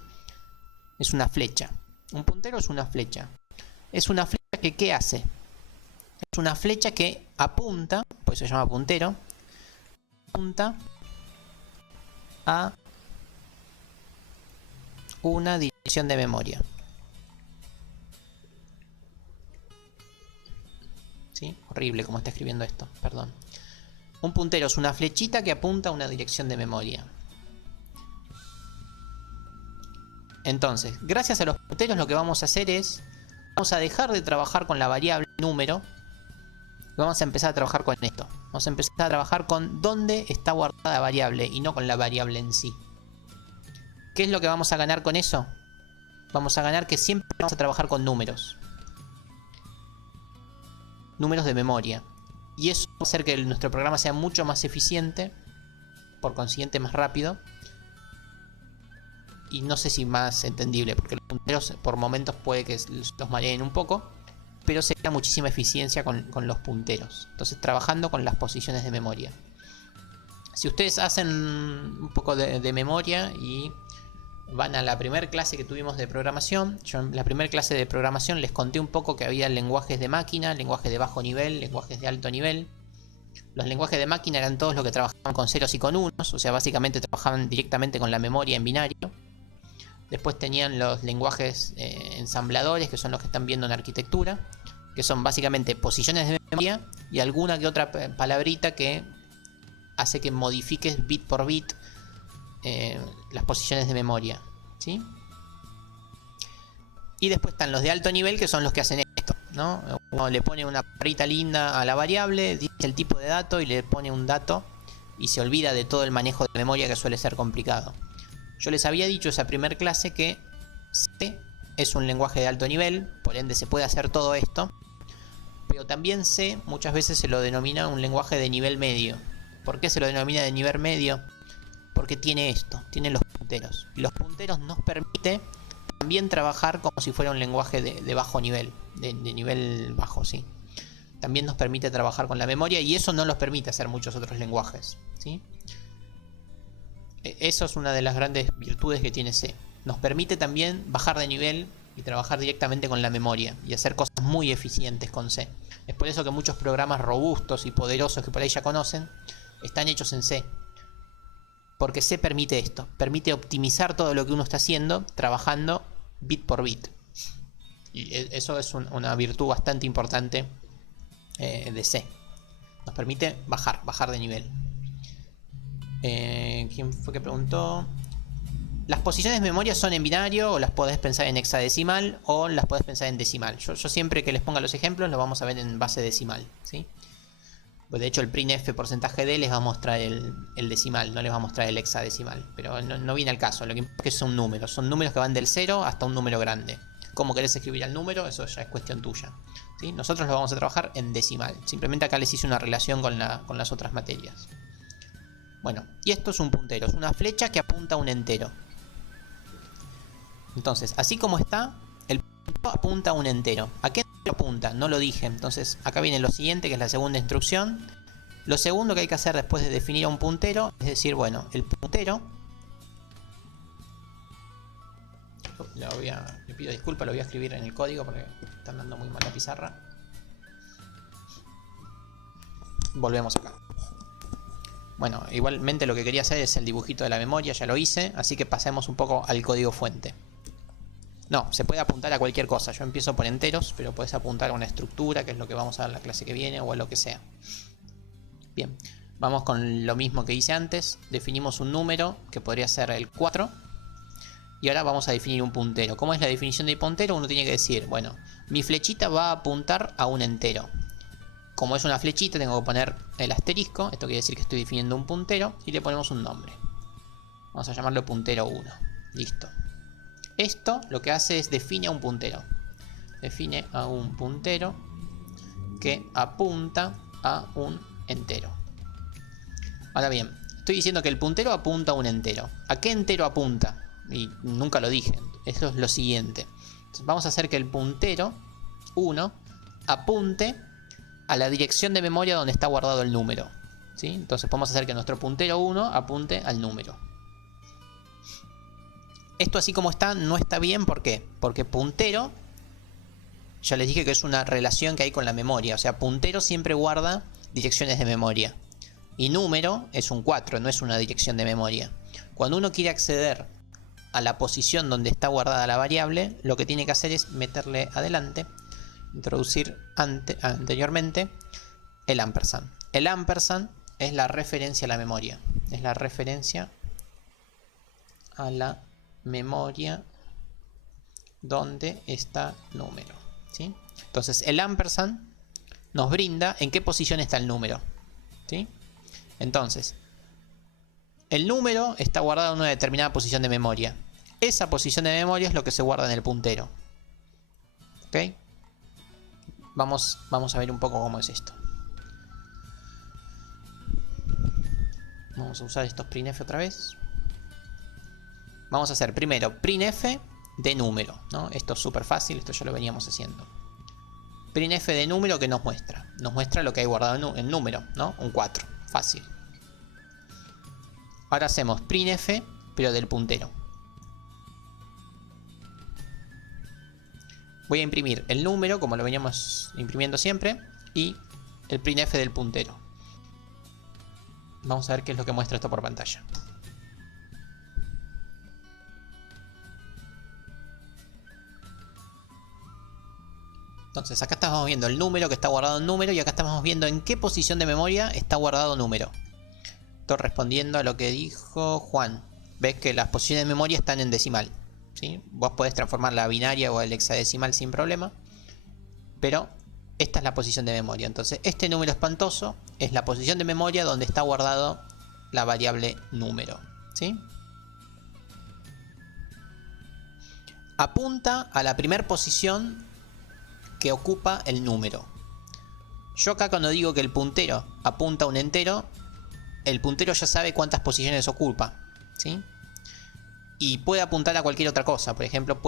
es una flecha. Un puntero es una flecha. Es una flecha que, ¿qué hace? Es una flecha que apunta, pues se llama puntero, apunta a una dirección de memoria. ¿Sí? Horrible como está escribiendo esto, perdón. Un puntero es una flechita que apunta a una dirección de memoria. Entonces, gracias a los punteros lo que vamos a hacer es, vamos a dejar de trabajar con la variable número y vamos a empezar a trabajar con esto. Vamos a empezar a trabajar con dónde está guardada la variable y no con la variable en sí. ¿Qué es lo que vamos a ganar con eso? Vamos a ganar que siempre vamos a trabajar con números. Números de memoria. Y eso va a hacer que nuestro programa sea mucho más eficiente, por consiguiente más rápido. Y no sé si más entendible, porque los punteros por momentos puede que los mareen un poco, pero se gana muchísima eficiencia con los punteros. Entonces trabajando con las posiciones de memoria. Si ustedes hacen un poco de memoria y van a la primera clase que tuvimos de programación, yo en la primera clase de programación les conté un poco que había lenguajes de máquina, lenguajes de bajo nivel, lenguajes de alto nivel. Los lenguajes de máquina eran todos los que trabajaban con ceros y con unos, o sea, básicamente trabajaban directamente con la memoria en binario. Después tenían los lenguajes ensambladores, que son los que están viendo en arquitectura, que son básicamente posiciones de memoria y alguna que otra palabrita que hace que modifiques bit por bit las posiciones de memoria, ¿sí? Y después están los de alto nivel, que son los que hacen esto, ¿no? Uno le pone una barrita linda a la variable, dice el tipo de dato y le pone un dato y se olvida de todo el manejo de memoria, que suele ser complicado. Yo les había dicho esa primera clase que C es un lenguaje de alto nivel, por ende se puede hacer todo esto, pero también C muchas veces se lo denomina un lenguaje de nivel medio. ¿Por qué se lo denomina de nivel medio? Porque tiene esto, tiene los punteros. Y los punteros nos permite también trabajar como si fuera un lenguaje de bajo nivel, de nivel bajo, ¿sí? También nos permite trabajar con la memoria y eso no nos permite hacer muchos otros lenguajes, ¿sí? Eso es una de las grandes virtudes que tiene C. Nos permite también bajar de nivel y trabajar directamente con la memoria y hacer cosas muy eficientes con C. Es por eso que muchos programas robustos y poderosos que por ahí ya conocen están hechos en C. Porque C permite esto, permite optimizar todo lo que uno está haciendo trabajando bit por bit. Y eso es una virtud bastante importante de C. Nos permite bajar de nivel. ¿Quién fue que preguntó? Las posiciones de memoria son en binario, o las podés pensar en hexadecimal, o las podés pensar en decimal. Yo siempre que les ponga los ejemplos, lo vamos a ver en base decimal, ¿sí? Pues de hecho el printf porcentaje d les va a mostrar el decimal, no les va a mostrar el hexadecimal. Pero no viene al caso, lo que importa es que son números que van del 0 hasta un número grande. Cómo querés escribir el número, eso ya es cuestión tuya, ¿sí? Nosotros lo vamos a trabajar en decimal. Simplemente acá les hice una relación con las otras materias. Bueno, y esto es un puntero, es una flecha que apunta a un entero. Entonces, así como está, el puntero apunta a un entero. ¿A qué entero apunta? No lo dije. Entonces, acá viene lo siguiente, que es la segunda instrucción. Lo segundo que hay que hacer después de definir a un puntero es decir, bueno, el puntero... Le pido disculpas, lo voy a escribir en el código porque está andando muy mal la pizarra. Volvemos acá. Bueno, igualmente lo que quería hacer es el dibujito de la memoria, ya lo hice, así que pasemos un poco al código fuente. No, se puede apuntar a cualquier cosa. Yo empiezo por enteros, pero puedes apuntar a una estructura, que es lo que vamos a ver en la clase que viene, o a lo que sea. Bien, vamos con lo mismo que hice antes. Definimos un número, que podría ser el 4. Y ahora vamos a definir un puntero. ¿Cómo es la definición de puntero? Uno tiene que decir, bueno, mi flechita va a apuntar a un entero. Como es una flechita, tengo que poner el asterisco. Esto quiere decir que estoy definiendo un puntero. Y le ponemos un nombre. Vamos a llamarlo puntero 1. Listo. Esto lo que hace es define a un puntero. Define a un puntero que apunta a un entero. Ahora bien, estoy diciendo que el puntero apunta a un entero. ¿A qué entero apunta? Y nunca lo dije. Esto es lo siguiente. Entonces vamos a hacer que el puntero 1 apunte a la dirección de memoria donde está guardado el número, ¿sí? Entonces podemos hacer que nuestro puntero 1 apunte al número. Esto así como está no está bien, ¿por qué? Porque puntero, ya les dije que es una relación que hay con la memoria. O sea, puntero siempre guarda direcciones de memoria. Y número es un 4, no es una dirección de memoria. Cuando uno quiere acceder a la posición donde está guardada la variable, lo que tiene que hacer es meterle adelante, introducir anteriormente el ampersand. El ampersand es la referencia a la memoria. Es la referencia a la memoria donde está número, ¿sí? Entonces el ampersand nos brinda en qué posición está el número, ¿sí? Entonces el número está guardado en una determinada posición de memoria. Esa posición de memoria es lo que se guarda en el puntero, ¿ok? Vamos a ver un poco cómo es esto. Vamos a usar estos printf otra vez. Vamos a hacer primero printf de número, ¿no? Esto es súper fácil, esto ya lo veníamos haciendo. Printf de número que nos muestra. Nos muestra lo que hay guardado en número, ¿no? Un 4, fácil. Ahora hacemos printf, pero del puntero. Voy a imprimir el número, como lo veníamos imprimiendo siempre, y el printf del puntero. Vamos a ver qué es lo que muestra esto por pantalla. Entonces acá estamos viendo el número que está guardado en número y acá estamos viendo en qué posición de memoria está guardado número. Estoy respondiendo a lo que dijo Juan. Ves que las posiciones de memoria están en decimal, ¿sí? Vos podés transformar la binaria o el hexadecimal sin problema, pero esta es la posición de memoria. Entonces este número espantoso es la posición de memoria donde está guardado la variable número, ¿sí? Apunta a la primera posición que ocupa el número. Yo acá cuando digo que el puntero apunta a un entero, el puntero ya sabe cuántas posiciones ocupa, ¿sí? Y puede apuntar a cualquier otra cosa. Por ejemplo,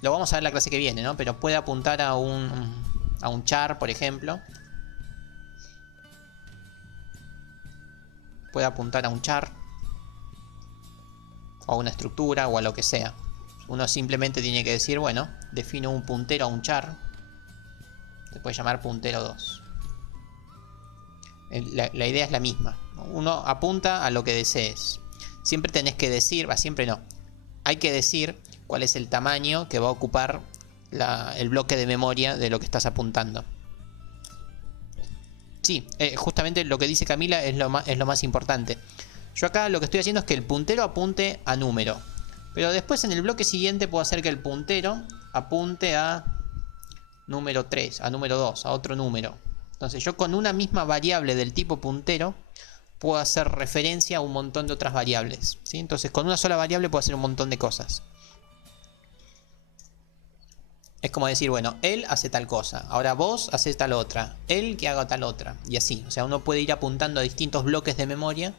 lo vamos a ver en la clase que viene, ¿no? Pero puede apuntar a un char, por ejemplo. Puede apuntar a un char, o a una estructura, o a lo que sea. Uno simplemente tiene que decir, bueno, defino un puntero a un char. Se puede llamar puntero 2. La idea es la misma. Uno apunta a lo que desees. Siempre tenés que decir, siempre no. Hay que decir cuál es el tamaño que va a ocupar el bloque de memoria de lo que estás apuntando. Sí, justamente lo que dice Camila es lo más importante. Yo acá lo que estoy haciendo es que el puntero apunte a número. Pero después en el bloque siguiente puedo hacer que el puntero apunte a número 3, a número 2, a otro número, Entonces yo con una misma variable del tipo puntero puedo hacer referencia a un montón de otras variables, ¿sí? Entonces con una sola variable puedo hacer un montón de cosas. Es como decir, bueno, él hace tal cosa, ahora vos haces tal otra, él que haga tal otra, y así. O sea, uno puede ir apuntando a distintos bloques de memoria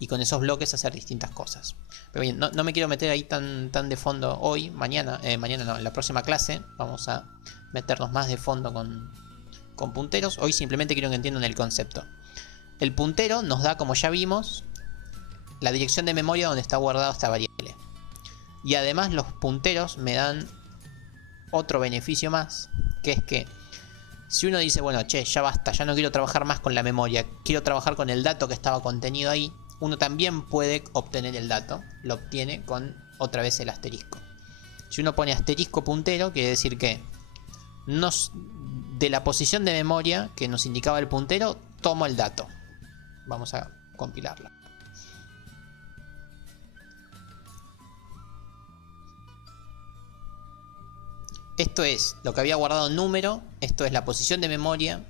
y con esos bloques hacer distintas cosas. Pero bien, no me quiero meter ahí tan de fondo hoy, mañana no, en la próxima clase vamos a meternos más de fondo con punteros. Hoy simplemente quiero que entiendan el concepto. El puntero nos da, como ya vimos, la dirección de memoria donde está guardada esta variable. Y además los punteros me dan otro beneficio más, que es que si uno dice, bueno, che, ya basta, ya no quiero trabajar más con la memoria, quiero trabajar con el dato que estaba contenido ahí, uno también puede obtener el dato, lo obtiene con otra vez el asterisco. Si uno pone asterisco puntero, quiere decir que de la posición de memoria que nos indicaba el puntero, tomo el dato. Vamos a compilarla. Esto es lo que había guardado en número, esto es la posición de memoria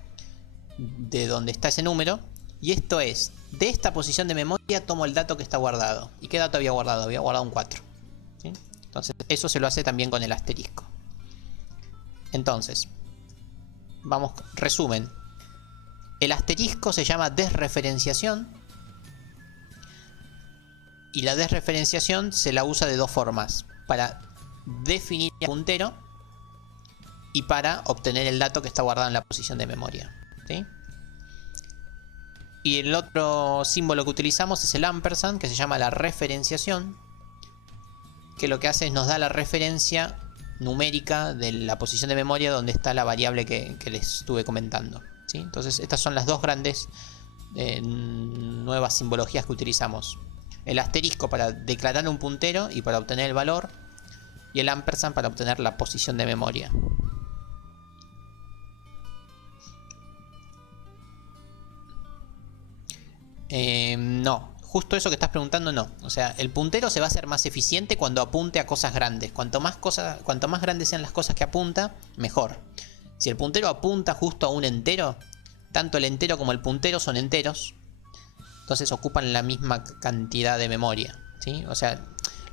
de donde está ese número, y esto es, de esta posición de memoria tomo el dato que está guardado. ¿Y qué dato había guardado? Había guardado un 4. ¿Sí? Entonces eso se lo hace también con el asterisco. Entonces, vamos, resumen. El asterisco se llama desreferenciación, y la desreferenciación se la usa de dos formas: para definir el puntero y para obtener el dato que está guardado en la posición de memoria, ¿sí? Y el otro símbolo que utilizamos es el ampersand, que se llama la referenciación, que lo que hace es nos da la referencia numérica de la posición de memoria donde está la variable que les estuve comentando, ¿sí? Entonces estas son las dos grandes nuevas simbologías que utilizamos: el asterisco para declarar un puntero y para obtener el valor, y el ampersand para obtener la posición de memoria. No, justo eso que estás preguntando no. O sea, el puntero se va a hacer más eficiente cuando apunte a cosas grandes. Cuanto más grandes sean las cosas que apunta, mejor. Si el puntero apunta justo a un entero, tanto el entero como el puntero son enteros, entonces ocupan la misma cantidad de memoria, ¿sí? O sea,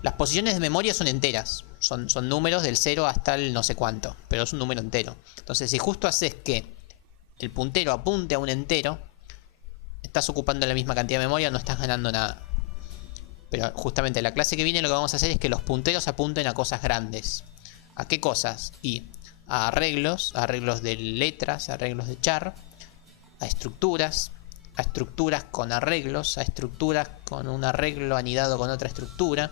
las posiciones de memoria son enteras, son números del 0 hasta el no sé cuánto, pero es un número entero. Entonces, si justo haces que el puntero apunte a un entero, estás ocupando la misma cantidad de memoria, no estás ganando nada. Pero justamente en la clase que viene lo que vamos a hacer es que los punteros apunten a cosas grandes. ¿A qué cosas? Y a arreglos de letras, arreglos de char, a estructuras con arreglos, a estructuras con un arreglo anidado con otra estructura.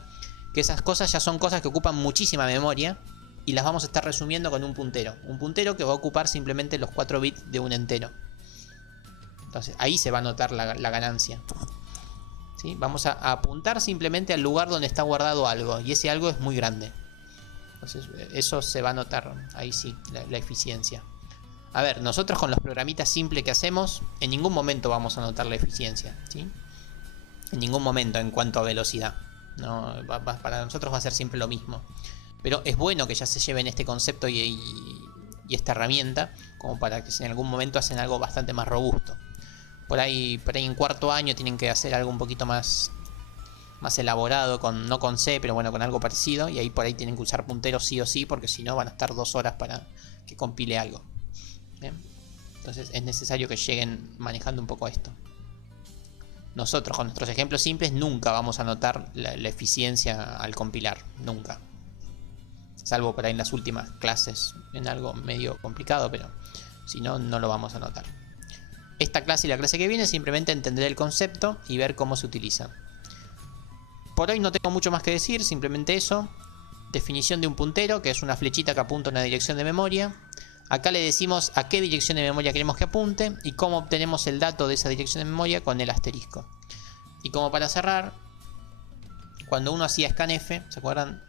Que esas cosas ya son cosas que ocupan muchísima memoria y las vamos a estar resumiendo con un puntero. Un puntero que va a ocupar simplemente los 4 bits de un entero. Entonces ahí se va a notar la ganancia, ¿sí? Vamos a apuntar simplemente al lugar donde está guardado algo, y ese algo es muy grande. Entonces eso se va a notar ahí, sí, la eficiencia. A ver, nosotros con los programitas simples que hacemos, en ningún momento vamos a notar la eficiencia, ¿sí? En ningún momento en cuanto a velocidad. No, para nosotros va a ser siempre lo mismo. Pero es bueno que ya se lleven este concepto y esta herramienta, como para que si en algún momento hacen algo bastante más robusto. Por ahí en cuarto año tienen que hacer algo un poquito más elaborado, no con C, pero bueno, con algo parecido. Y ahí por ahí tienen que usar punteros sí o sí, porque si no van a estar 2 horas para que compile algo. ¿Bien? Entonces es necesario que lleguen manejando un poco esto. Nosotros con nuestros ejemplos simples nunca vamos a notar la eficiencia al compilar, nunca. Salvo por ahí en las últimas clases, en algo medio complicado, pero si no, no lo vamos a notar. Esta clase y la clase que viene simplemente entender el concepto y ver cómo se utiliza. Por hoy no tengo mucho más que decir, simplemente eso. Definición de un puntero, que es una flechita que apunta a una dirección de memoria. Acá le decimos a qué dirección de memoria queremos que apunte y cómo obtenemos el dato de esa dirección de memoria con el asterisco. Y como para cerrar, cuando uno hacía scanf, ¿se acuerdan?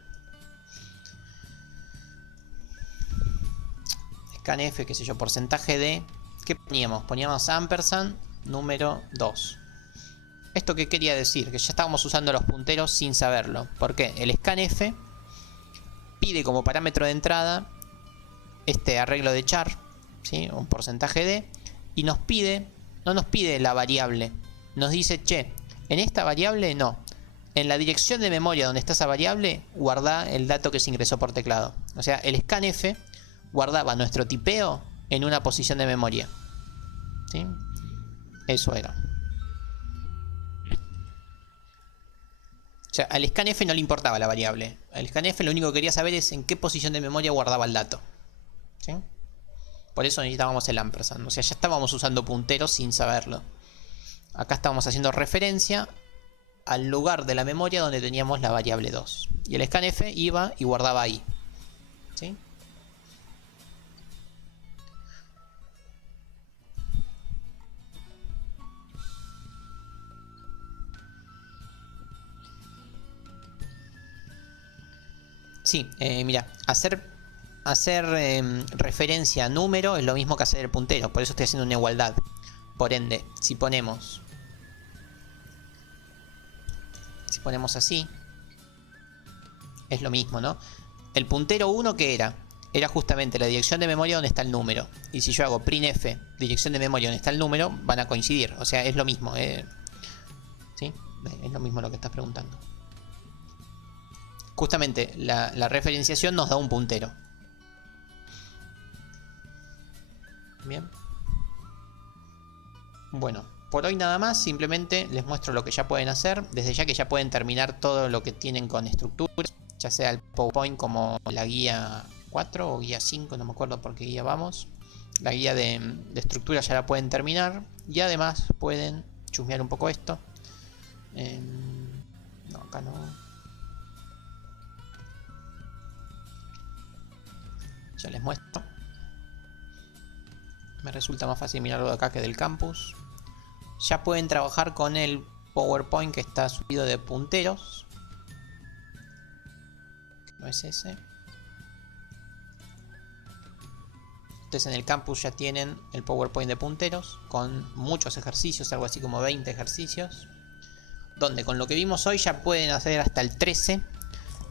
Scanf, qué sé yo, porcentaje de... ¿Qué poníamos? Poníamos ampersand número 2. ¿Esto qué quería decir? Que ya estábamos usando los punteros sin saberlo. ¿Por qué? El scanf pide como parámetro de entrada este arreglo de char, ¿sí? Un porcentaje de, y nos pide, no nos pide la variable, nos dice, che, en esta variable no, en la dirección de memoria donde está esa variable, guarda el dato que se ingresó por teclado. O sea, el scanf guardaba nuestro tipeo en una posición de memoria. ¿Sí? Eso era. O sea, al scanf no le importaba la variable. Al scanf lo único que quería saber es en qué posición de memoria guardaba el dato. ¿Sí? Por eso necesitábamos el ampersand. O sea, ya estábamos usando punteros sin saberlo. Acá estábamos haciendo referencia al lugar de la memoria donde teníamos la variable 2. Y el scanf iba y guardaba ahí. ¿Sí? Sí, mira, hacer referencia a número es lo mismo que hacer el puntero. Por eso estoy haciendo una igualdad. Por ende, si ponemos así, es lo mismo, ¿no? El puntero 1, ¿qué era? Era justamente la dirección de memoria donde está el número. Y si yo hago printf, dirección de memoria donde está el número, van a coincidir. O sea, es lo mismo. ¿Sí? Es lo mismo lo que estás preguntando. Justamente la referenciación nos da un puntero. Bien. Bueno, por hoy nada más. Simplemente les muestro lo que ya pueden hacer. Desde ya que ya pueden terminar todo lo que tienen con estructuras. Ya sea el PowerPoint como la guía 4 o guía 5. No me acuerdo por qué guía vamos. La guía de estructura ya la pueden terminar. Y además pueden chusmear un poco esto. No, acá no. Ya les muestro. Me resulta más fácil mirarlo de acá que del campus. Ya pueden trabajar con el PowerPoint que está subido de punteros. No es ese. Ustedes en el campus ya tienen el PowerPoint de punteros con muchos ejercicios, algo así como 20 ejercicios. Donde con lo que vimos hoy ya pueden hacer hasta el 13.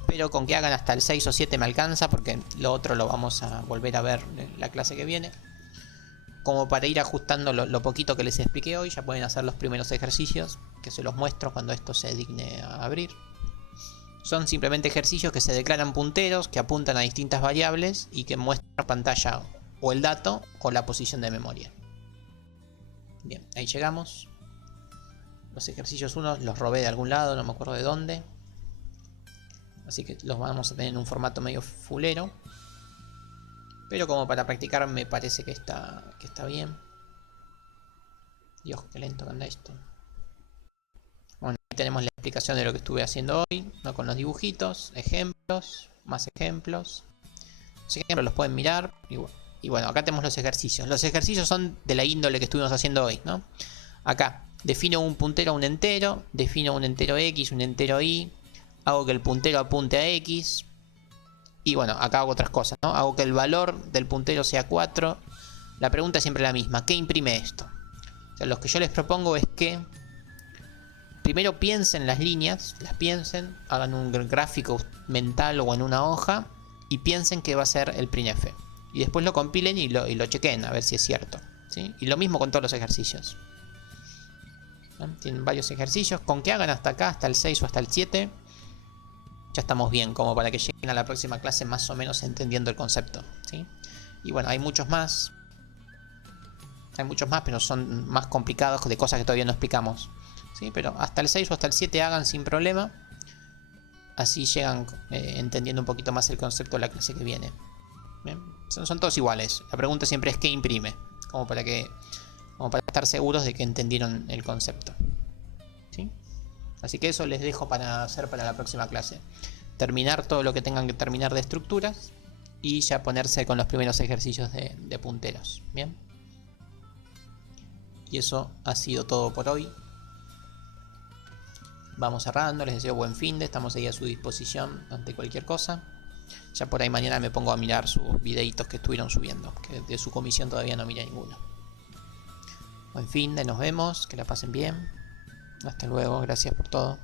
Pero con que hagan hasta el 6 o 7 me alcanza, porque lo otro lo vamos a volver a ver en la clase que viene. Como para ir ajustando lo poquito que les expliqué hoy, ya pueden hacer los primeros ejercicios, que se los muestro cuando esto se digne a abrir. Son simplemente ejercicios que se declaran punteros, que apuntan a distintas variables y que muestran en pantalla o el dato o la posición de memoria. Bien, ahí llegamos. Los ejercicios 1 los robé de algún lado, no me acuerdo de dónde. Así que los vamos a tener en un formato medio fulero. Pero como para practicar me parece que está bien. Dios, qué lento que anda esto. Bueno, ahí tenemos la explicación de lo que estuve haciendo hoy, ¿no? Con los dibujitos, ejemplos, más ejemplos. Los ejemplos los pueden mirar. Y bueno, acá tenemos los ejercicios. Los ejercicios son de la índole que estuvimos haciendo hoy, ¿no? Acá, defino un puntero a un entero, defino un entero X, un entero Y. Hago que el puntero apunte a X. Y bueno, acá hago otras cosas, ¿no? Hago que el valor del puntero sea 4. La pregunta es siempre la misma. ¿Qué imprime esto? O sea, lo que yo les propongo es que primero piensen las líneas, las piensen, hagan un gráfico mental o en una hoja y piensen qué va a ser el printf. Y después lo compilen y lo chequen a ver si es cierto, ¿sí? Y lo mismo con todos los ejercicios. ¿No? Tienen varios ejercicios. Con que hagan hasta acá, hasta el 6 o hasta el 7... ya estamos bien, como para que lleguen a la próxima clase más o menos entendiendo el concepto, ¿sí? Y bueno, hay muchos más. Hay muchos más, pero son más complicados de cosas que todavía no explicamos, ¿sí? Pero hasta el 6 o hasta el 7 hagan sin problema. Así llegan entendiendo un poquito más el concepto de la clase que viene. ¿Bien? Son todos iguales. La pregunta siempre es ¿qué imprime? Como para estar seguros de que entendieron el concepto, ¿sí? Así que eso les dejo para hacer para la próxima clase. Terminar todo lo que tengan que terminar de estructuras y ya ponerse con los primeros ejercicios de punteros. Bien. Y eso ha sido todo por hoy. Vamos cerrando, les deseo buen fin de, estamos ahí a su disposición ante cualquier cosa. Ya por ahí mañana me pongo a mirar sus videitos que estuvieron subiendo, que de su comisión todavía no miré ninguno. Buen fin de, nos vemos, que la pasen bien. Hasta luego, gracias por todo.